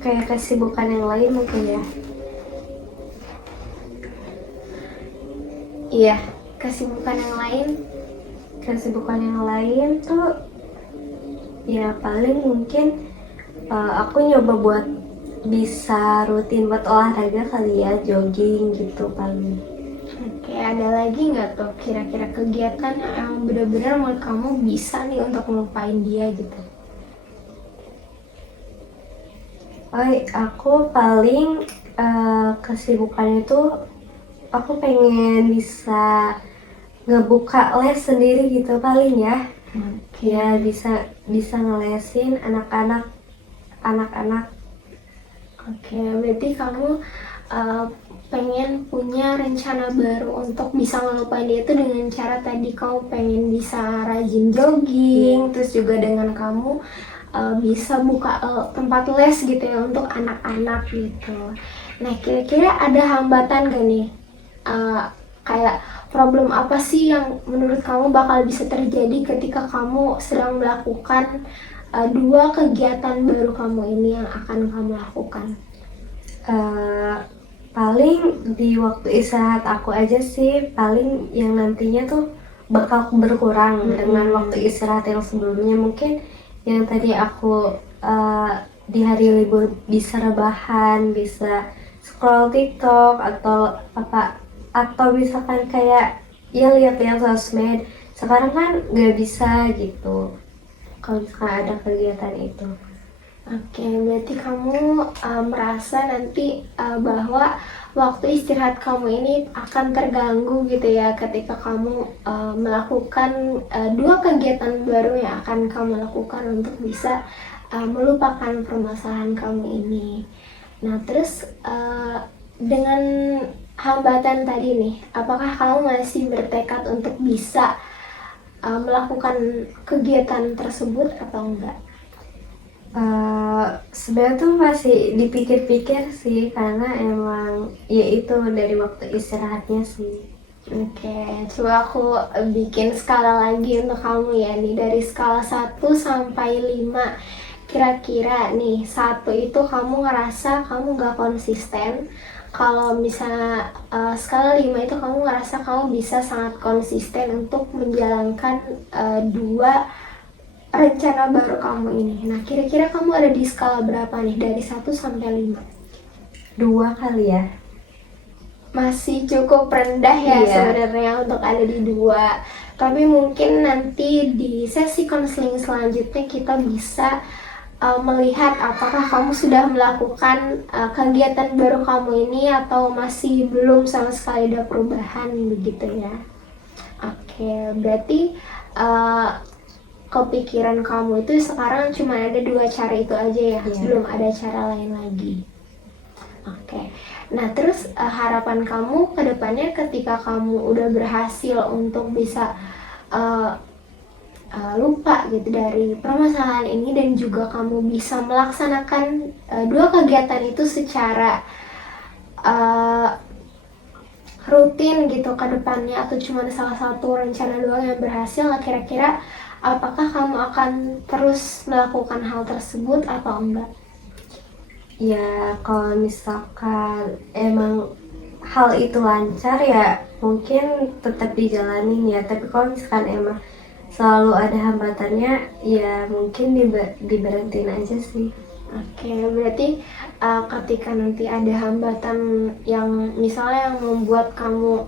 Kayak kesibukan yang lain mungkin ya. Iya, kesibukan yang lain kesibukan yang lain tuh ya paling mungkin aku nyoba buat bisa rutin buat olahraga kali ya, jogging gitu paling. Oke, ada lagi nggak tuh kira-kira kegiatan yang benar-benar menurut kamu bisa nih untuk ngelupain dia gitu? Oh, aku paling kesibukannya tuh aku pengen bisa ngebuka les sendiri gitu paling ya. Oke. Ya bisa bisa ngelesin anak-anak. Oke, berarti kamu pengen punya rencana baru untuk bisa ngelupain dia itu dengan cara tadi kamu pengen bisa rajin jogging, terus juga dengan kamu bisa buka tempat les gitu ya untuk anak-anak gitu. Nah, kira-kira ada hambatan gak nih? Eh, Kayak problem apa sih yang menurut kamu bakal bisa terjadi ketika kamu sedang melakukan dua kegiatan baru kamu ini yang akan kamu lakukan? Eh, Paling di waktu istirahat aku aja sih, paling yang nantinya tuh bakal berkurang dengan waktu istirahat yang sebelumnya. Mungkin yang tadi aku di hari libur bisa rebahan, bisa scroll TikTok atau apa, atau misalkan kayak ya lihat-lihat sosmed. Sekarang kan nggak bisa gitu kalau misalkan ada kegiatan itu. Oke, berarti kamu merasa nanti bahwa waktu istirahat kamu ini akan terganggu gitu ya ketika kamu melakukan dua kegiatan baru yang akan kamu lakukan untuk bisa melupakan permasalahan kamu ini. Nah, terus dengan hambatan tadi nih, apakah kamu masih bertekad untuk bisa melakukan kegiatan tersebut atau enggak? Sebenarnya tuh masih dipikir-pikir sih, karena emang ya itu dari waktu istirahatnya sih. Oke, coba aku bikin skala lagi untuk kamu ya nih, dari skala 1 sampai 5. Kira-kira nih, 1 itu kamu ngerasa kamu gak konsisten. Kalau misalnya skala 5 itu kamu ngerasa kamu bisa sangat konsisten untuk menjalankan dua rencana baru kamu ini. Nah, kira-kira kamu ada di skala berapa nih dari 1 sampai 5? 2 kali ya. Masih cukup rendah ya Iya. sebenarnya untuk ada di 2. Tapi mungkin nanti di sesi konseling selanjutnya kita bisa melihat apakah kamu sudah melakukan kegiatan baru kamu ini atau masih belum sama sekali ada perubahan begitu ya. Oke, berarti kepikiran kamu itu sekarang cuma ada 2 cara itu aja ya, belum ada cara lain lagi. Oke, nah terus harapan kamu ke depannya ketika kamu udah berhasil untuk bisa lupa gitu dari permasalahan ini dan juga kamu bisa melaksanakan dua kegiatan itu secara rutin gitu ke depannya, atau cuma salah satu rencana doang yang berhasil, nah kira-kira apakah kamu akan terus melakukan hal tersebut atau enggak? Ya kalau misalkan emang hal itu lancar ya mungkin tetap dijalanin ya, tapi kalau misalkan emang selalu ada hambatannya ya mungkin diberhentiin aja sih. Oke, berarti ketika nanti ada hambatan yang misalnya yang membuat kamu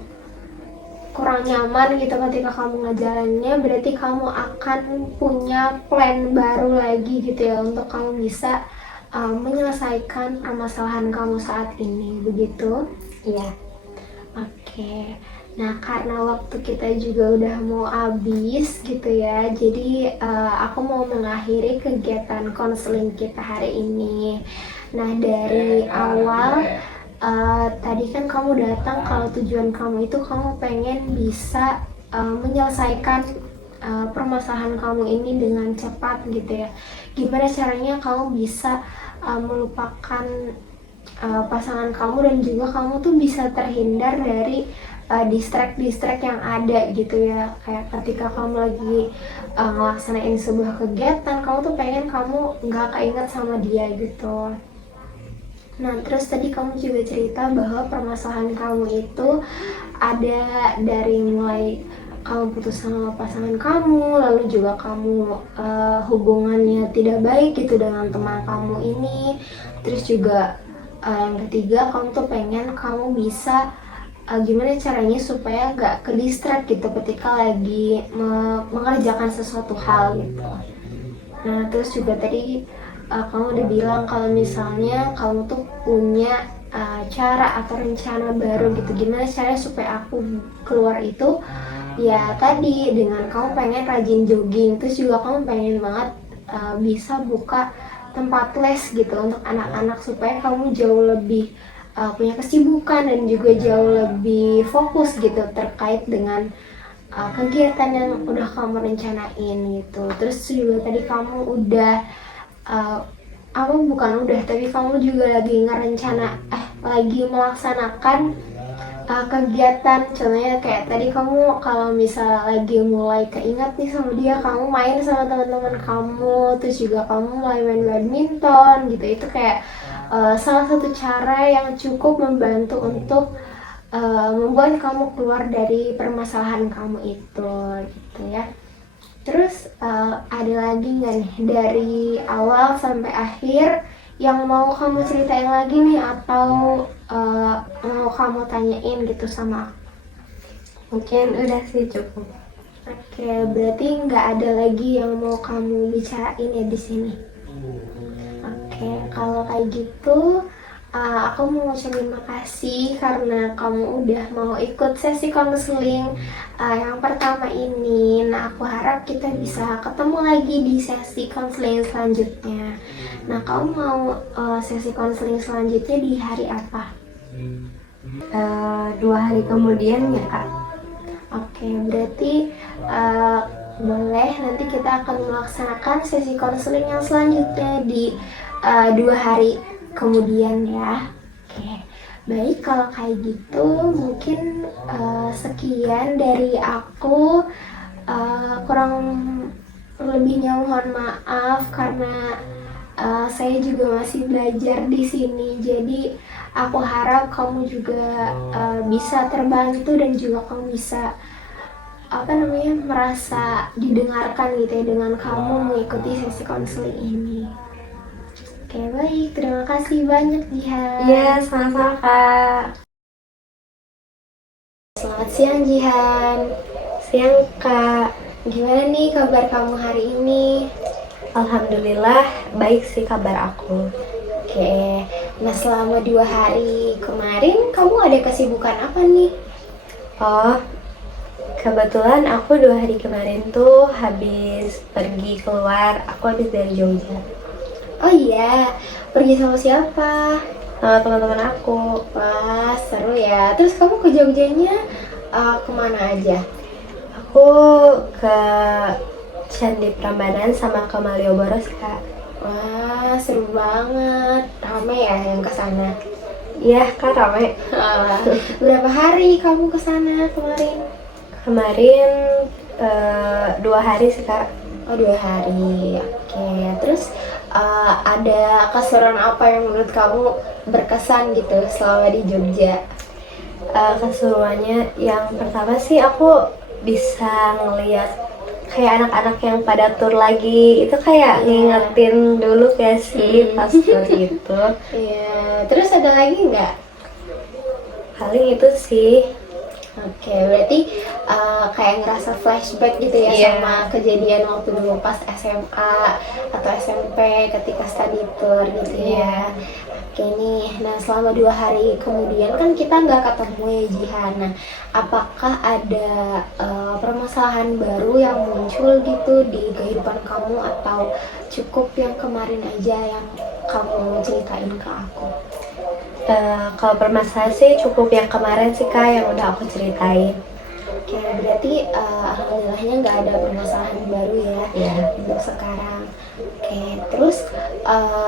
kurang nyaman gitu ketika kamu ngejalaninnya, berarti kamu akan punya plan baru lagi gitu ya untuk kamu bisa menyelesaikan permasalahan kamu saat ini, begitu? Iya. Oke. Nah, karena waktu kita juga udah mau habis gitu ya, jadi aku mau mengakhiri kegiatan konseling kita hari ini. Nah, dari awal tadi kan kamu datang kalau tujuan kamu itu kamu pengen bisa menyelesaikan permasalahan kamu ini dengan cepat gitu ya. Gimana caranya kamu bisa melupakan pasangan kamu dan juga kamu tuh bisa terhindar dari distract yang ada gitu ya, kayak ketika kamu lagi ngelaksanain sebuah kegiatan kamu tuh pengen kamu nggak keinget sama dia gitu. Nah, terus tadi kamu juga cerita bahwa permasalahan kamu itu ada dari mulai kamu putus sama pasangan kamu, lalu juga kamu hubungannya tidak baik gitu dengan teman kamu ini. Terus juga yang ketiga, kamu tuh pengen kamu bisa gimana caranya supaya gak ke distract gitu ketika lagi mengerjakan sesuatu hal gitu. Nah terus juga tadi kamu udah bilang kalau misalnya kamu tuh punya cara atau rencana baru gitu, gimana caranya supaya aku keluar itu. Ya tadi dengan kamu pengen rajin jogging, terus juga kamu pengen banget bisa buka tempat les gitu untuk anak-anak supaya kamu jauh lebih punya kesibukan dan juga jauh lebih fokus gitu terkait dengan kegiatan yang udah kamu rencanain gitu. Terus juga tadi kamu udah uh, bukan udah, tapi kamu juga lagi lagi melaksanakan kegiatan. Contohnya kayak tadi kamu kalau misal lagi mulai keingat nih sama dia, kamu main sama teman-teman kamu, terus juga kamu mulai main badminton gitu. Itu kayak salah satu cara yang cukup membantu untuk membuat kamu keluar dari permasalahan kamu itu gitu ya. Terus ada lagi nggak nih dari awal sampai akhir yang mau kamu ceritain lagi nih, atau mau kamu tanyain gitu sama aku? Mungkin udah sih cukup. Oke, berarti nggak ada lagi yang mau kamu bicarain ya di sini. Oke, kalau kayak gitu, aku mau ngucapin makasih karena kamu udah mau ikut sesi konseling yang pertama ini. Nah, aku harap kita bisa ketemu lagi di sesi konseling selanjutnya. Nah, kamu mau sesi konseling selanjutnya di hari apa? 2 hari kemudian ya Kak. Oke, berarti boleh, nanti kita akan melaksanakan sesi konseling yang selanjutnya di 2 hari kemudian ya. Oke, baik, kalau kayak gitu mungkin sekian dari aku. Kurang lebihnya mohon maaf karena saya juga masih belajar di sini. Jadi aku harap kamu juga bisa terbantu dan juga kamu bisa merasa didengarkan gitu ya dengan kamu mengikuti sesi konseling ini. Oke, baik, terima kasih banyak Jihan. Iya, sama-sama Kak. Selamat siang Jihan. Siang Kak. Gimana nih kabar kamu hari ini? Alhamdulillah baik sih kabar aku. Oke, nah selama 2 hari kemarin kamu ada kesibukan apa nih? Oh, kebetulan aku 2 hari kemarin tuh habis pergi keluar. Aku habis dari Jogja Oh iya, pergi sama siapa? sama teman-teman aku. Wah, seru ya. Terus kamu ke Jogjanya kemana aja? Aku ke Candi Prambanan sama ke Malioboro sih Kak. Wah, seru banget. Rame ya yang ke sana? Iya Kak, rame. Berapa hari kamu ke sana kemarin? Kemarin 2 hari sih Kak. Oh, 2 hari. Oke, terus ada keseruan apa yang menurut kamu berkesan gitu selama di Jogja? Keseruannya yang pertama sih aku bisa ngeliat kayak anak-anak yang pada tur lagi. Itu kayak ngingetin dulu gak sih pas tur itu. Iya, terus ada lagi nggak? Paling itu sih. Oke, berarti kayak ngerasa flashback gitu ya sama kejadian waktu dulu pas SMA atau SMP ketika study tour gitu ya. Oke nih, nah selama 2 hari kemudian kan kita nggak ketemu ya Jihan. Nah, apakah ada permasalahan baru yang muncul gitu di kehidupan kamu, atau cukup yang kemarin aja yang kamu ceritain ke aku? Kalau permasalahan sih cukup yang kemarin sih Kak yang udah aku ceritain. Oke, berarti alhamdulillahnya nggak ada permasalahan baru ya untuk sekarang. Oke, terus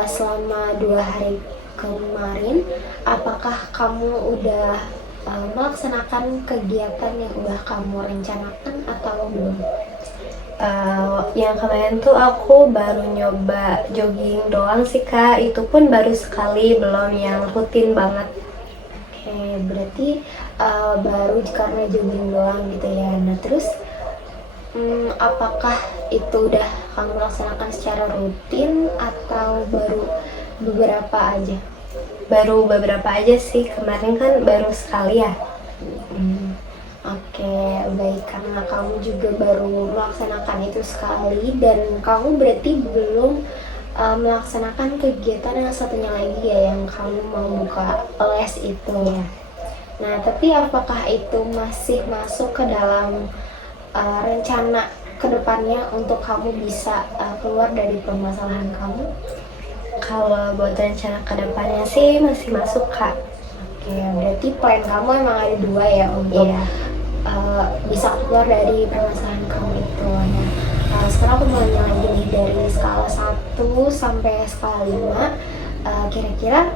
selama 2 hari kemarin, apakah kamu udah melaksanakan kegiatan yang udah kamu rencanakan atau belum? Yang kemarin tuh aku baru nyoba jogging doang sih Kak. Itu pun baru sekali, belum yang rutin banget. Oke, berarti baru karena jogging doang gitu ya. Nah terus Apakah itu udah kamu laksanakan secara rutin atau baru beberapa aja? Baru beberapa aja sih, kemarin kan baru sekali ya. Oke, baik, karena kamu juga baru melaksanakan itu sekali dan kamu berarti belum melaksanakan kegiatan yang satunya lagi ya, yang kamu mau buka les itu ya. Nah, tapi apakah itu masih masuk ke dalam rencana kedepannya untuk kamu bisa keluar dari permasalahan kamu? Kalau buat rencana kedepannya sih masih masuk Kak. Oke, berarti plan kamu emang ada dua ya untuk Iya. bisa keluar dari permasalahan kamu itu. Nah, sekarang aku mau nanya lagi nih, dari skala 1 sampai skala 5, kira-kira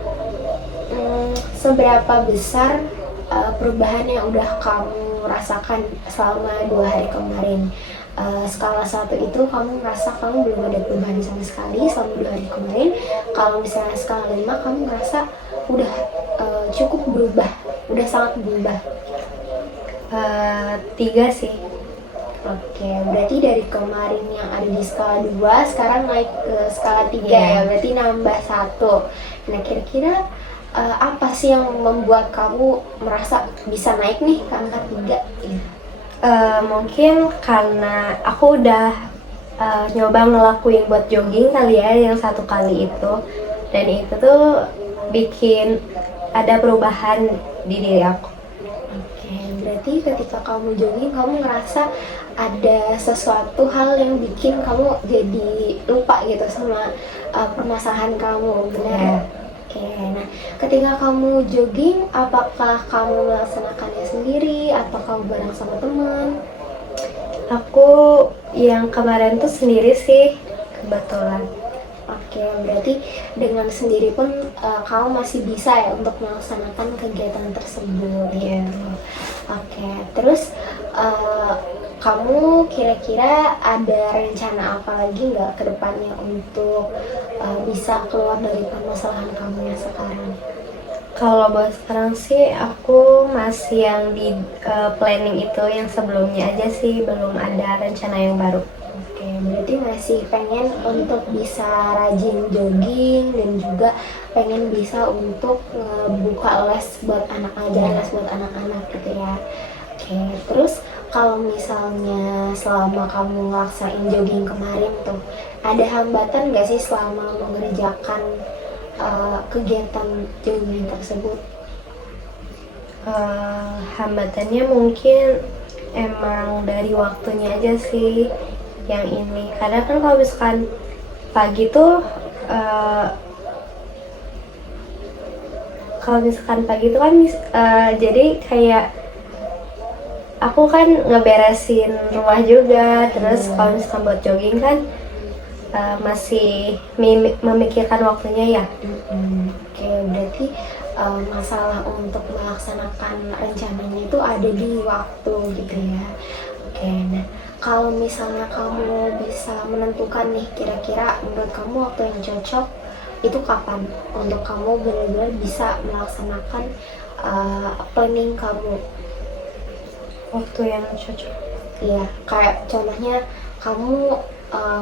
seberapa besar perubahan yang udah kamu rasakan selama 2 hari kemarin? Skala 1 itu kamu merasa kamu belum ada perubahan sama sekali selama 2 hari kemarin. Kalau misalnya skala 5, kamu merasa udah cukup berubah, udah sangat berubah. 3 sih. Oke, berarti dari kemarin yang ada di skala 2 sekarang naik ke skala 3 Iya. ya, berarti nambah 1. Nah, kira-kira apa sih yang membuat kamu merasa bisa naik nih ke angka 3? Ya. Mungkin karena aku udah nyoba ngelakuin buat jogging kali ya, yang 1 kali itu, dan itu tuh bikin ada perubahan di diri aku. Oke, berarti ketika kamu jogging, kamu ngerasa ada sesuatu hal yang bikin kamu jadi lupa gitu sama permasalahan kamu, benar? Ya. Oke, nah ketika kamu jogging, apakah kamu melaksanakannya sendiri atau kamu bareng sama teman? Aku yang kemarin tuh sendiri sih, kebetulan. Oke, berarti dengan sendiri pun kamu masih bisa ya untuk melaksanakan kegiatan tersebut. Iya. Oke, terus kamu kira-kira ada rencana apa lagi nggak ke depannya untuk bisa keluar dari permasalahan kamu yang sekarang? Kalau buat sekarang sih aku masih yang di planning itu yang sebelumnya aja sih, belum ada rencana yang baru. Oke, berarti masih pengen untuk bisa rajin jogging dan juga pengen bisa untuk buka les buat les buat anak-anak gitu ya. Oke, terus kalau misalnya selama kamu ngelaksain jogging kemarin tuh, ada hambatan nggak sih selama mengerjakan kegiatan jogging tersebut? Hambatannya mungkin emang dari waktunya aja sih yang ini, karena kan kalau misalkan pagi tuh kan jadi kayak aku kan ngeberesin rumah juga, terus kalau misalkan buat jogging kan masih memikirkan waktunya ya. Oke, berarti masalah untuk melaksanakan rencananya itu ada di waktu gitu ya. Oke, nah kalau misalnya kamu bisa menentukan nih, kira-kira menurut kamu waktu yang cocok itu kapan untuk kamu benar-benar bisa melaksanakan planning kamu? Waktu yang cocok. Iya, kayak contohnya kamu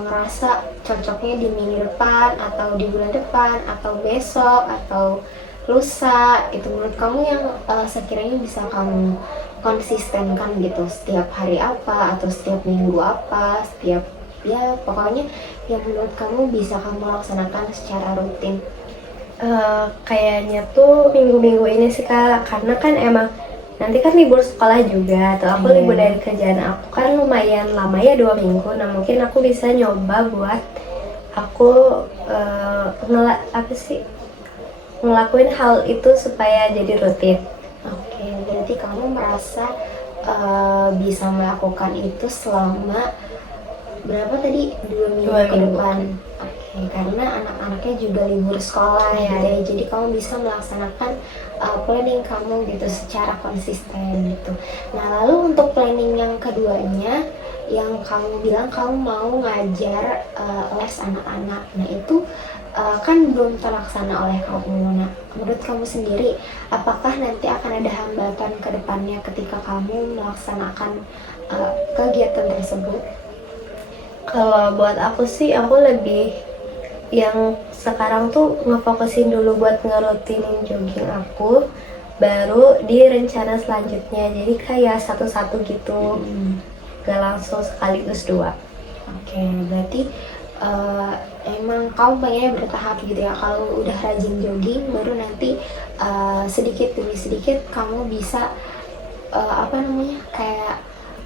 ngerasa cocoknya di minggu depan atau di bulan depan atau besok atau lusa, itu menurut kamu yang sekiranya bisa kamu konsistenkan gitu setiap hari apa atau setiap minggu apa, setiap ya pokoknya yang menurut kamu bisa kamu laksanakan secara rutin. Kayaknya tuh minggu-minggu ini sih Kak, karena kan emang nanti kan libur sekolah juga, tuh aku libur dari kerjaan aku kan lumayan lama ya, 2 minggu. Nah mungkin aku bisa nyoba buat aku ngelakuin hal itu supaya jadi rutin. Oke, berarti kamu merasa bisa melakukan itu selama berapa tadi? 2 minggu ke depan. Oke, karena anak-anaknya juga libur sekolah ya, jadi kamu bisa melaksanakan planning kamu gitu secara konsisten gitu. Nah, lalu untuk planning yang keduanya, yang kamu bilang kamu mau ngajar les anak-anak, nah itu kan belum terlaksana oleh kamu. Nah, menurut kamu sendiri, apakah nanti akan ada hambatan ke depannya ketika kamu melaksanakan kegiatan tersebut? Kalau buat aku sih, aku lebih yang sekarang tuh ngefokusin dulu buat ngerutinin jogging aku, baru di rencana selanjutnya. Jadi kayak satu-satu gitu, gak langsung sekaligus dua. Oke, berarti emang kamu pengennya bertahap gitu ya. Kalau udah rajin jogging, baru nanti sedikit demi sedikit kamu bisa kayak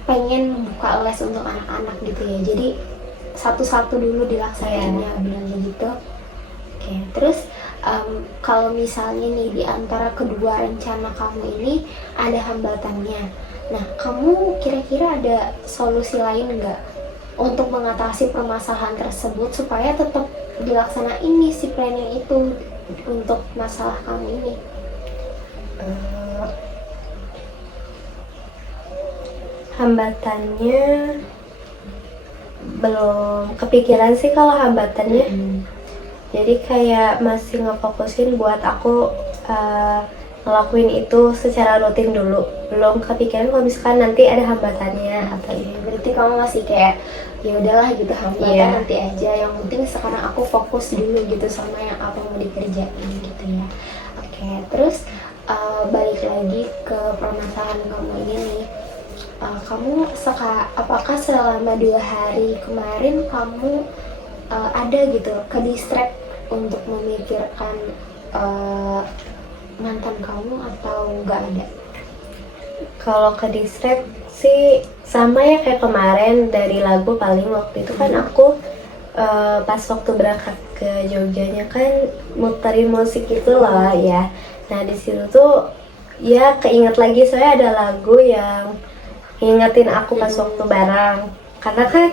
pengen buka les untuk anak-anak gitu ya. Jadi satu-satu dulu dilaksanainnya, bilangnya gitu. Oke, terus kalau misalnya nih di antara kedua rencana kamu ini ada hambatannya, nah kamu kira-kira ada solusi lain nggak untuk mengatasi permasalahan tersebut supaya tetap dilaksanain nih si planning itu untuk masalah kamu ini? Hambatannya belum kepikiran sih kalau hambatannya. Jadi kayak masih ngefokusin buat aku ngelakuin itu secara rutin dulu. Belum kepikiran kalau misalkan nanti ada hambatannya atau Berarti kamu masih kayak ya udahlah gitu, hambatan nanti aja. Yang penting sekarang aku fokus dulu gitu sama yang apa mau dikerjain gitu ya. Oke, terus balik lagi ke permasalahan kamu ini nih. Kamu apakah selama 2 hari kemarin kamu ada gitu ke distract untuk memikirkan mantan kamu atau nggak ada? Kalau ke distract sih sama ya kayak kemarin dari lagu. Paling waktu itu kan aku pas waktu berangkat ke Jogjanya kan muterin musik gitu loh ya. Nah di situ tuh ya keinget lagi, soalnya ada lagu yang ngingetin aku pas waktu bareng. Karena kan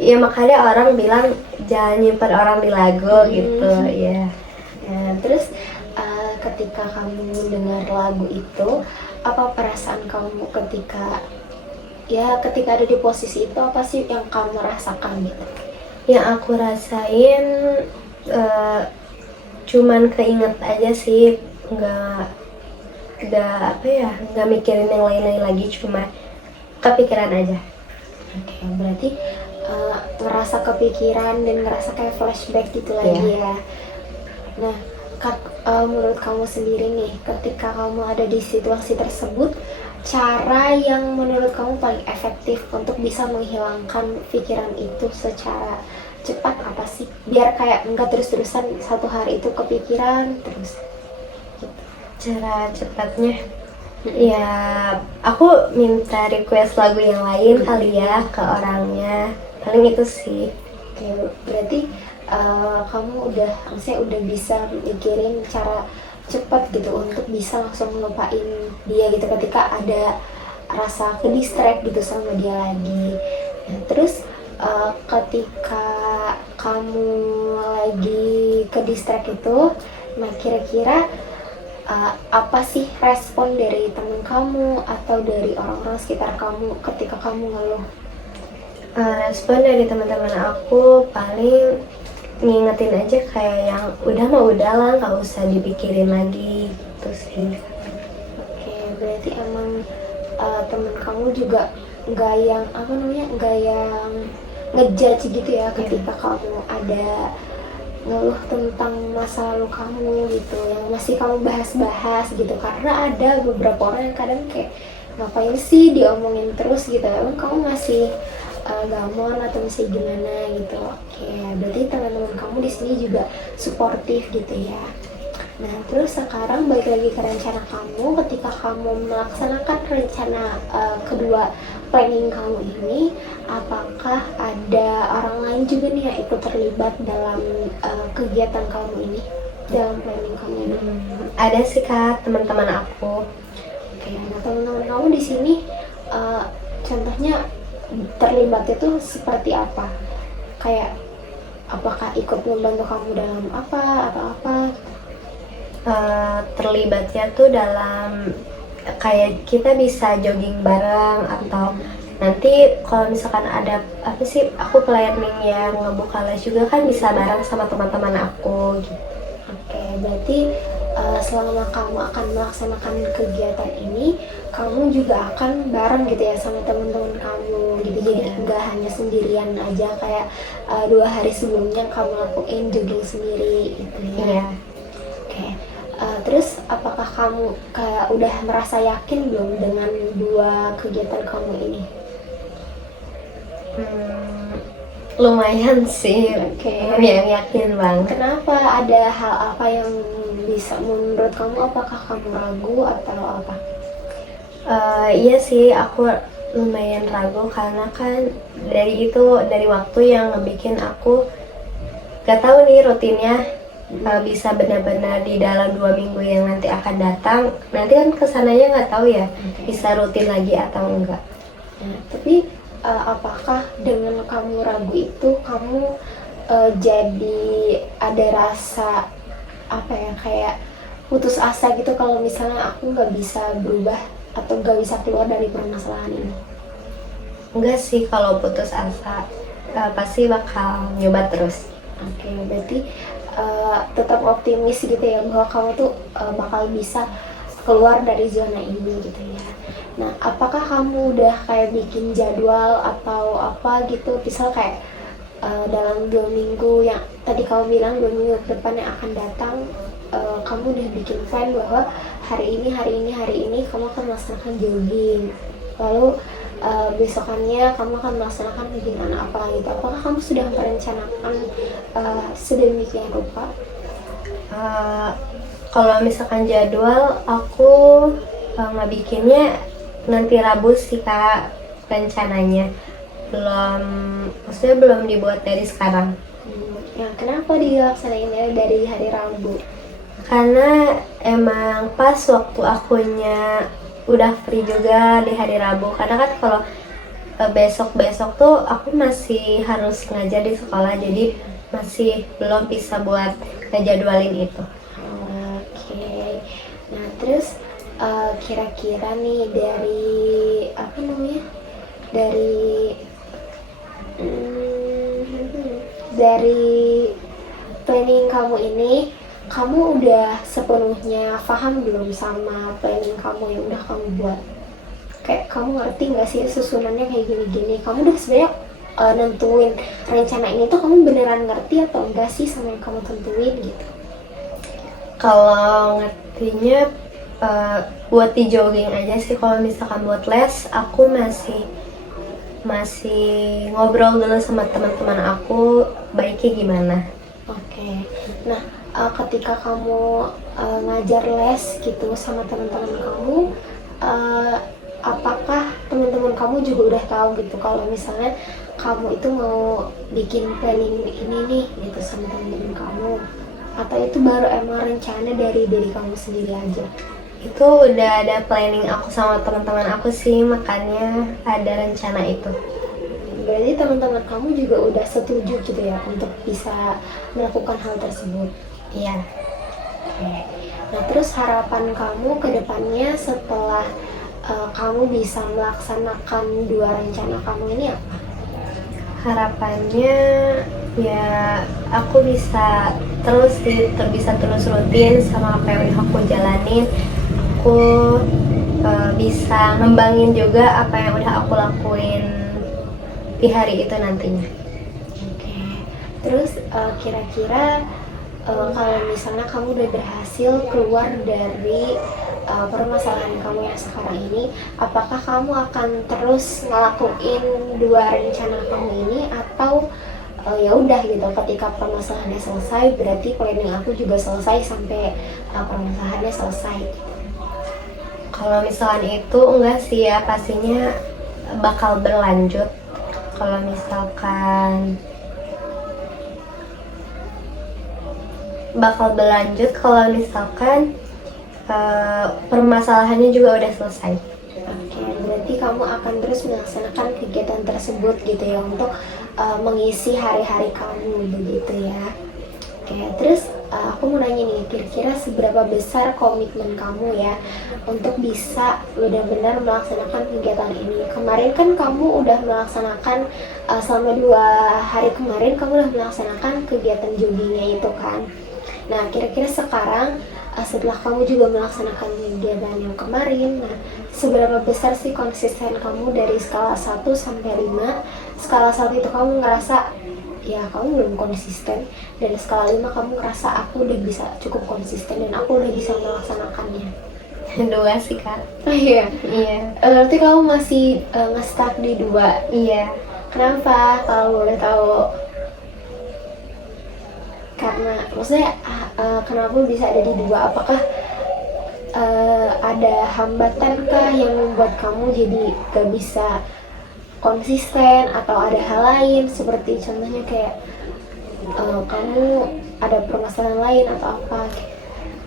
ya makanya orang bilang jangan nyimpan orang di lagu gitu ya. Nah, terus ketika kamu dengar lagu itu, apa perasaan kamu ketika ada di posisi itu? Apa sih yang kamu rasakan gitu? Yang aku rasain cuman keinget aja sih, nggak mikirin yang lain-lain lagi, cuma kepikiran aja. Oke, berarti ngerasa kepikiran dan ngerasa kayak flashback gitu lagi ya. Nah, menurut kamu sendiri nih, ketika kamu ada di situasi tersebut, cara yang menurut kamu paling efektif untuk bisa menghilangkan pikiran itu secara cepat apa sih? Biar kayak enggak terus-terusan satu hari itu kepikiran terus gitu. Cara cepatnya ya aku minta request lagu yang lain kali ya ke orangnya, paling itu sih. Oke, berarti kamu udah bisa mikirin cara cepat gitu untuk bisa langsung ngelupain dia gitu ketika ada rasa ke distract gitu sama dia lagi. Nah, terus ketika kamu lagi ke distract itu, nah kira-kira apa sih respon dari teman kamu atau dari orang-orang sekitar kamu ketika kamu ngeluh? Respon dari teman-teman aku paling ngingetin aja kayak yang udah lah, nggak usah dipikirin lagi gitu sih. Oke, berarti emang teman kamu juga nggak yang ngejudge gitu ya ketika kamu ada ngeluh tentang masa lalu kamu gitu, yang masih kamu bahas-bahas gitu. Karena ada beberapa orang yang kadang kayak ngapain sih diomongin terus gitu, emang kamu masih gamon atau masih gimana gitu. Oke, berarti teman-teman kamu di sini juga suportif gitu ya. Nah, terus sekarang balik lagi ke rencana kamu. Ketika kamu melaksanakan rencana kedua planning kamu ini, apakah ada orang lain juga nih yang ikut terlibat dalam kegiatan kamu ini, dalam planning kamu ini? Ada sih Kak, teman-teman aku. Oke, nah teman-teman kamu di sini contohnya terlibatnya tuh seperti apa? Kayak apakah ikut membantu kamu dalam apa atau apa? Terlibatnya tuh dalam kayak kita bisa jogging bareng atau nanti kalau misalkan ada apa sih, aku planning yang ngebuka les juga kan bisa bareng sama teman-teman aku gitu. Oke, berarti selama kamu akan melaksanakan kegiatan ini, kamu juga akan bareng gitu ya sama teman-teman kamu gitu. Jadi Iya. nggak hanya sendirian aja kayak 2 hari sebelumnya kamu lakuin jogging sendiri gitu ya. Iya. Oke. Terus apakah kamu kayak udah merasa yakin belum dengan 2 kegiatan kamu ini? Lumayan sih, Oke. yang yakin banget. Kenapa? Ada hal apa yang bisa menurut kamu? Apakah kamu ragu atau apa? Iya sih, aku lumayan ragu karena kan dari waktu yang bikin aku gak tahu nih rutinnya bisa benar-benar di dalam 2 minggu yang nanti akan datang. Nanti kan kesananya nggak tahu ya, bisa rutin lagi atau enggak. Nah, tapi apakah dengan kamu ragu itu kamu jadi ada rasa apa ya, kayak putus asa gitu kalau misalnya aku nggak bisa berubah atau nggak bisa keluar dari permasalahan ini? Enggak sih, kalau putus asa pasti bakal nyoba terus. Oke, berarti tetap optimis gitu ya bahwa kamu tuh bakal bisa keluar dari zona ini gitu ya. Nah, apakah kamu udah kayak bikin jadwal atau apa gitu, misal kayak dalam 2 minggu yang tadi kamu bilang 2 minggu ke depan yang akan datang, kamu udah bikin plan bahwa hari ini kamu akan melaksanakan jogging, lalu besokannya kamu akan melaksanakan kegiatan apa gitu. Apakah kamu sudah merencanakan sedemikian rupa? Kalau misalkan jadwal aku nggak bikinnya nanti Rabu sih Kak, rencananya maksudnya belum dibuat dari sekarang. Ya, kenapa dilaksanainnya dari hari Rabu? Karena emang pas waktu akunya udah free juga di hari Rabu, karena kan kalau besok-besok tuh aku masih harus ngajar di sekolah, jadi masih belum bisa buat ngejadwalin itu. Oke. Nah, terus kira-kira nih dari apa namanya? Dari planning kamu ini, kamu udah sepenuhnya paham belum sama planning kamu yang udah kamu buat? Kayak kamu ngerti nggak sih susunannya kayak gini-gini? Kamu udah sebenarnya nentuin rencana ini tuh kamu beneran ngerti atau enggak sih sama yang kamu tentuin gitu? Kalau ngertinya buat di jogging aja sih. Kalau misalkan buat les, aku masih ngobrol dulu sama teman-teman aku baiknya gimana. Oke. Nah, ketika kamu ngajar les gitu sama teman-teman kamu, apakah teman-teman kamu juga udah tahu gitu kalau misalnya kamu itu mau bikin planning ini nih gitu sama teman-teman kamu, atau itu baru emang rencana dari diri kamu sendiri aja? Itu udah ada planning aku sama teman-teman aku sih, makanya ada rencana itu. Berarti teman-teman kamu juga udah setuju gitu ya untuk bisa melakukan hal tersebut? Iya. Oke. Nah, terus harapan kamu ke depannya setelah kamu bisa melaksanakan 2 rencana kamu ini apa? Harapannya ya aku bisa terus rutin sama apa yang udah aku jalanin. Aku bisa ngembangin juga apa yang udah aku lakuin di hari itu nantinya. Oke. Terus kira-kira kalau misalnya kamu udah berhasil keluar dari permasalahan kamu yang sekarang ini, apakah kamu akan terus ngelakuin 2 rencana kamu ini, atau ya udah gitu ketika permasalahannya selesai berarti planning aku juga selesai sampai permasalahannya selesai? Kalau misalkan itu enggak sih ya, pastinya bakal berlanjut. Kalau misalkan permasalahannya juga udah selesai. Oke, berarti kamu akan terus melaksanakan kegiatan tersebut gitu ya untuk mengisi hari-hari kamu begitu ya. Oke, terus aku mau nanya nih, kira-kira seberapa besar komitmen kamu ya untuk bisa benar-benar melaksanakan kegiatan ini? Kemarin kan kamu udah melaksanakan selama 2 hari kemarin kamu udah melaksanakan kegiatan joggingnya itu kan. Nah, kira-kira sekarang setelah kamu juga melaksanakan kegiatan yang kemarin, nah seberapa besar sih konsisten kamu dari skala 1 sampai 5? Skala 1 itu kamu ngerasa ya kamu belum konsisten, dan skala 5 kamu ngerasa aku udah bisa cukup konsisten dan aku udah bisa melaksanakannya. 2 sih kak. Iya. Iya. Berarti kamu masih nge-stuck di 2. Iya. Kenapa kalau boleh tahu? Karena maksudnya kenapa bisa ada di 2? Apakah ada hambatan kah yang membuat kamu jadi gak bisa konsisten, atau ada hal lain seperti contohnya kayak kamu ada permasalahan lain atau apa?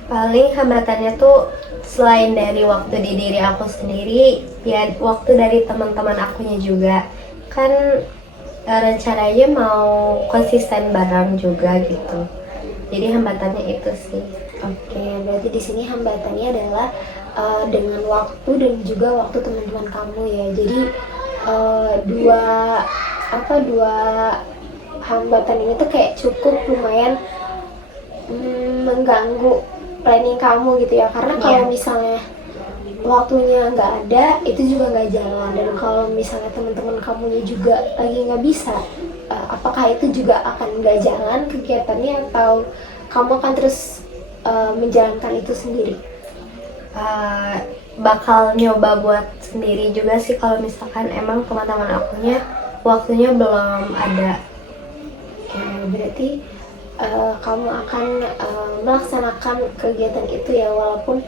Paling hambatannya tuh selain dari waktu di diri aku sendiri, ya waktu dari teman-teman akunya juga. Kan rencananya mau konsisten bareng juga gitu. Jadi hambatannya itu sih. Oke, berarti di sini hambatannya adalah dengan waktu dan juga waktu teman-teman kamu ya. Jadi dua hambatan ini tuh kayak cukup lumayan mengganggu planning kamu gitu ya. Karena kalau misalnya waktunya nggak ada, itu juga nggak jalan. Dan kalau misalnya teman-teman kamunya juga lagi nggak bisa, apakah itu juga akan nggak jalan kegiatannya, atau kamu akan terus menjalankan itu sendiri? Bakal nyoba buat sendiri juga sih kalau misalkan emang teman-teman akunya waktunya belum ada. Oke, berarti kamu akan melaksanakan kegiatan itu ya, walaupun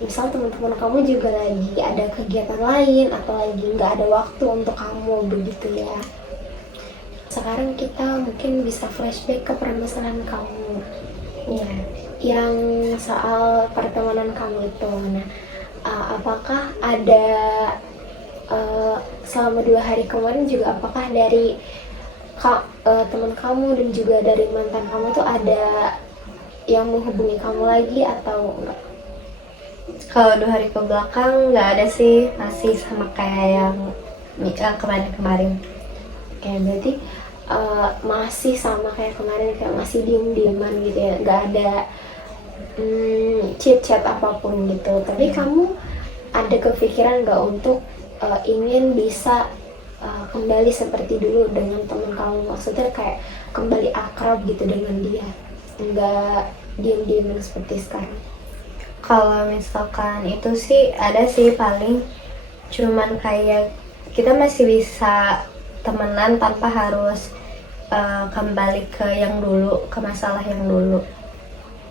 misal teman-teman kamu juga lagi ada kegiatan lain atau lagi nggak ada waktu untuk kamu, begitu ya. Sekarang kita mungkin bisa flashback ke permasalahan kamu Iya. yang soal pertemanan kamu itu. Nah, apakah ada selama 2 hari kemarin juga, apakah dari teman kamu dan juga dari mantan kamu tuh ada yang menghubungi kamu lagi atau enggak? Kalau 2 hari ke belakang nggak ada sih, masih sama kayak yang kemarin-kemarin. Oke, berarti masih sama kayak kemarin, kayak masih diem-dieman gitu ya, nggak ada chit-chat apapun gitu. Tapi kamu ada kepikiran nggak untuk ingin bisa kembali seperti dulu dengan teman kamu? Maksudnya kayak kembali akrab gitu dengan dia, nggak diem-dieman seperti sekarang. Kalau misalkan itu sih ada sih, paling cuman kayak kita masih bisa temenan tanpa harus kembali ke yang dulu, ke masalah yang dulu.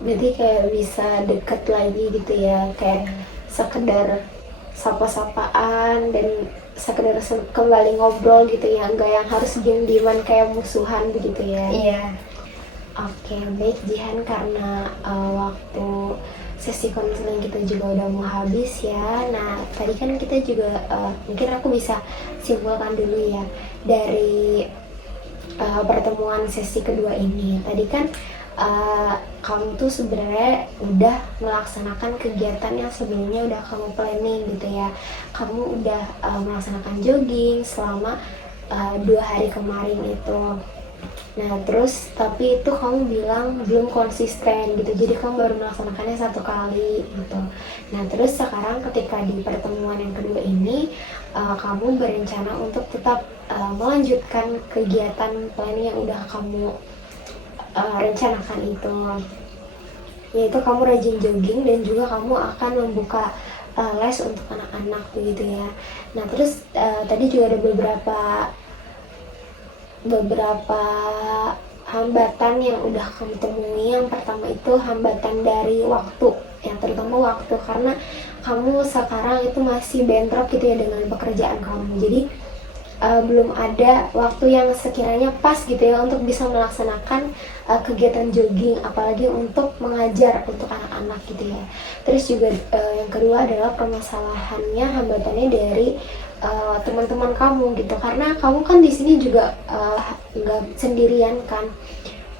Berarti kayak bisa deket lagi gitu ya, kayak sekedar sapa-sapaan dan sekedar kembali ngobrol gitu ya, enggak yang harus diem-dieman kayak musuhan begitu ya. Iya. Oke, baik Jihan, karena waktu sesi konseling kita juga udah mau habis ya. Nah, tadi kan kita juga mungkin aku bisa simpulkan dulu ya dari pertemuan sesi kedua ini. Tadi kan kamu tuh sebenarnya udah melaksanakan kegiatan yang sebelumnya udah kamu planning gitu ya. Kamu udah melaksanakan jogging selama 2 hari kemarin itu. Nah, terus tapi itu kamu bilang belum konsisten gitu, jadi kamu baru melaksanakannya 1 kali gitu. Nah, terus sekarang ketika di pertemuan yang kedua ini kamu berencana untuk tetap melanjutkan kegiatan planning yang udah kamu rencanakan itu, yaitu kamu rajin jogging dan juga kamu akan membuka les untuk anak-anak begitu ya. Nah, terus tadi juga ada beberapa hambatan yang udah kamu temui. Yang pertama itu hambatan dari waktu, yang terutama waktu, karena kamu sekarang itu masih bentrok gitu ya dengan pekerjaan kamu, jadi belum ada waktu yang sekiranya pas gitu ya untuk bisa melaksanakan kegiatan jogging, apalagi untuk mengajar untuk anak-anak gitu ya. Terus juga yang kedua adalah permasalahannya, hambatannya dari teman-teman kamu gitu, karena kamu kan di sini juga nggak sendirian kan.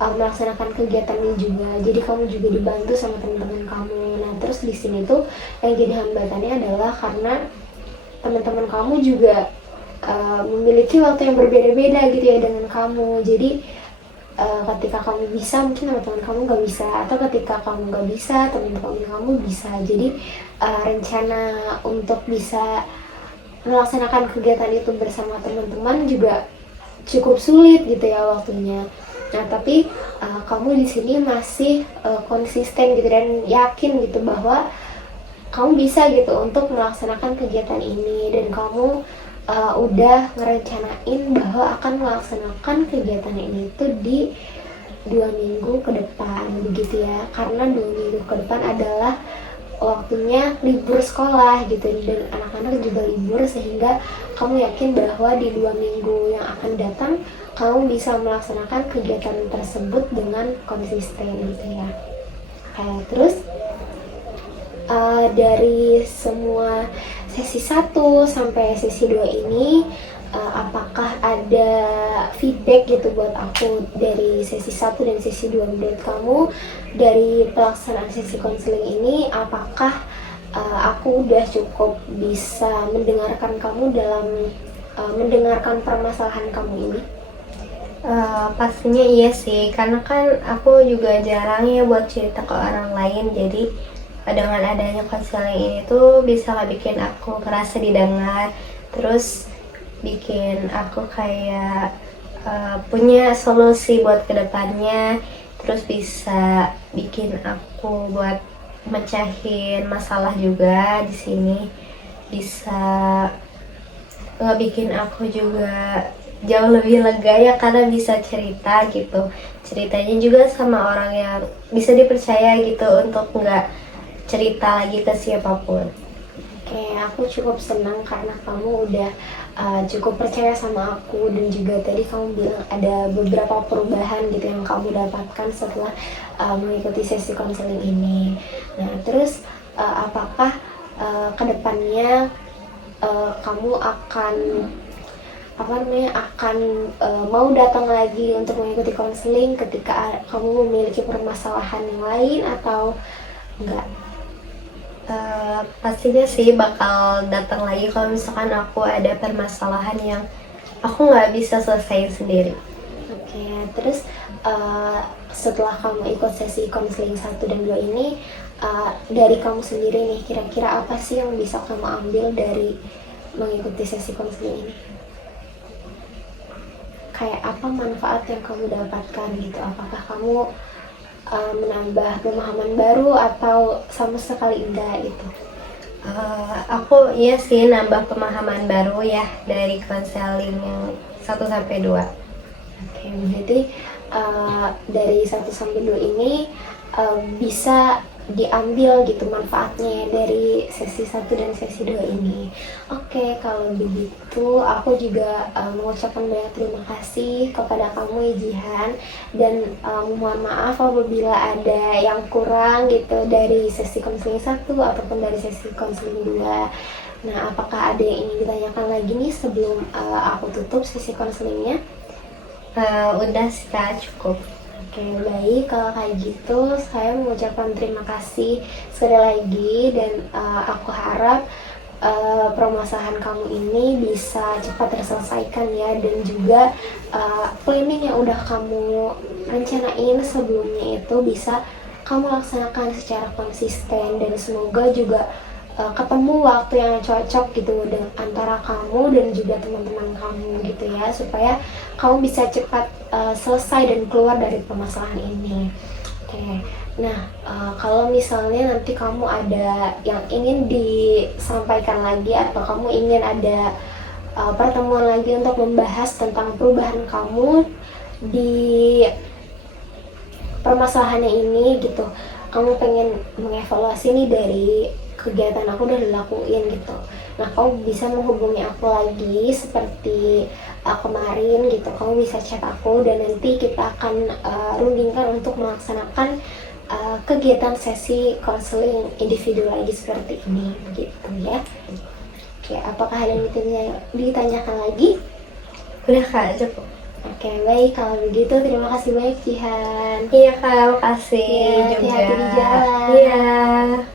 melaksanakan kegiatan ini juga. Jadi kamu juga dibantu sama teman-teman kamu. Nah terus di sini tuh yang jadi hambatannya adalah karena teman-teman kamu juga memiliki waktu yang berbeda-beda gitu ya dengan kamu. Jadi ketika kamu bisa mungkin teman-teman kamu nggak bisa, atau ketika kamu nggak bisa teman-teman kamu bisa. Jadi rencana untuk bisa melaksanakan kegiatan itu bersama teman-teman juga cukup sulit gitu ya waktunya. Nah tapi kamu di sini masih konsisten gitu dan yakin gitu bahwa kamu bisa gitu untuk melaksanakan kegiatan ini, dan kamu udah ngerencanain bahwa akan melaksanakan kegiatan ini itu di 2 minggu ke depan begitu ya, karena 2 minggu ke depan adalah waktunya libur sekolah gitu, dan anak-anak juga libur, sehingga kamu yakin bahwa di 2 minggu yang akan datang kamu bisa melaksanakan kegiatan tersebut dengan konsisten gitu ya. Terus dari semua sesi 1 sampai sesi 2 ini apakah ada feedback gitu buat aku dari sesi 1 dan sesi 2 menurut kamu dari pelaksanaan sesi konseling ini? Apakah aku udah cukup bisa mendengarkan kamu dalam mendengarkan permasalahan kamu ini? Pastinya iya sih, karena kan aku juga jarang ya buat cerita ke orang lain. Jadi dengan adanya konseling ini tuh bisa bikin aku merasa didengar, terus bikin aku kayak punya solusi buat kedepannya, terus bisa bikin aku buat mecahin masalah juga di sini, bisa ngebikin aku juga jauh lebih lega ya karena bisa cerita gitu, ceritanya juga sama orang yang bisa dipercaya gitu untuk nggak cerita lagi ke siapapun. Oke, aku cukup senang karena kamu udah cukup percaya sama aku, dan juga tadi kamu bilang ada beberapa perubahan gitu yang kamu dapatkan setelah mengikuti sesi konseling ini. Nah, terus apakah kedepannya kamu akan mau datang lagi untuk mengikuti konseling ketika kamu memiliki permasalahan yang lain atau enggak? Pastinya sih bakal datang lagi kalau misalkan aku ada permasalahan yang aku nggak bisa selesaiin sendiri. Oke, terus setelah kamu ikut sesi konseling 1 dan 2 ini, dari kamu sendiri nih, kira-kira apa sih yang bisa kamu ambil dari mengikuti sesi konseling ini? Kayak apa manfaat yang kamu dapatkan gitu? Apakah kamu menambah pemahaman baru atau sama sekali enggak gitu? Aku iya sih nambah pemahaman baru ya dari konseling yang 1 sampai 2. Oke, berarti dari 1 sampai 2 ini bisa diambil gitu manfaatnya dari sesi 1 dan sesi 2 ini. Oke, kalau begitu aku juga mengucapkan banyak terima kasih kepada kamu ya Jihan, dan mohon maaf apabila ada yang kurang gitu dari sesi konseling 1 ataupun dari sesi konseling 2. Nah, apakah ada yang ingin ditanyakan lagi nih sebelum aku tutup sesi konselingnya? Udah sih Kak, cukup. Oke, baik. Kalau kayak gitu, saya mengucapkan terima kasih sekali lagi, dan aku harap permasalahan kamu ini bisa cepat terselesaikan ya, dan juga planning yang udah kamu rencanain sebelumnya itu bisa kamu laksanakan secara konsisten, dan semoga juga ketemu waktu yang cocok gitu dengan antara kamu dan juga teman-teman kamu gitu ya, supaya kamu bisa cepat selesai dan keluar dari permasalahan ini. Oke. Nah, kalau misalnya nanti kamu ada yang ingin disampaikan lagi, atau kamu ingin ada pertemuan lagi untuk membahas tentang perubahan kamu di permasalahannya ini gitu, kamu pengen mengevaluasi nih dari kegiatan aku udah dilakuin gitu, nah kamu bisa menghubungi aku lagi seperti kemarin gitu. Kamu bisa chat aku, dan nanti kita akan rundingkan untuk melaksanakan kegiatan sesi konseling individu lagi seperti ini gitu ya. Oke, apakah ada yang ditanyakan lagi? Udah Kak, cukup. Oke, baik kalau begitu terima kasih banyak Jihan. Iya kak, makasih Iya, juga. hati-hati di jalan. Iya.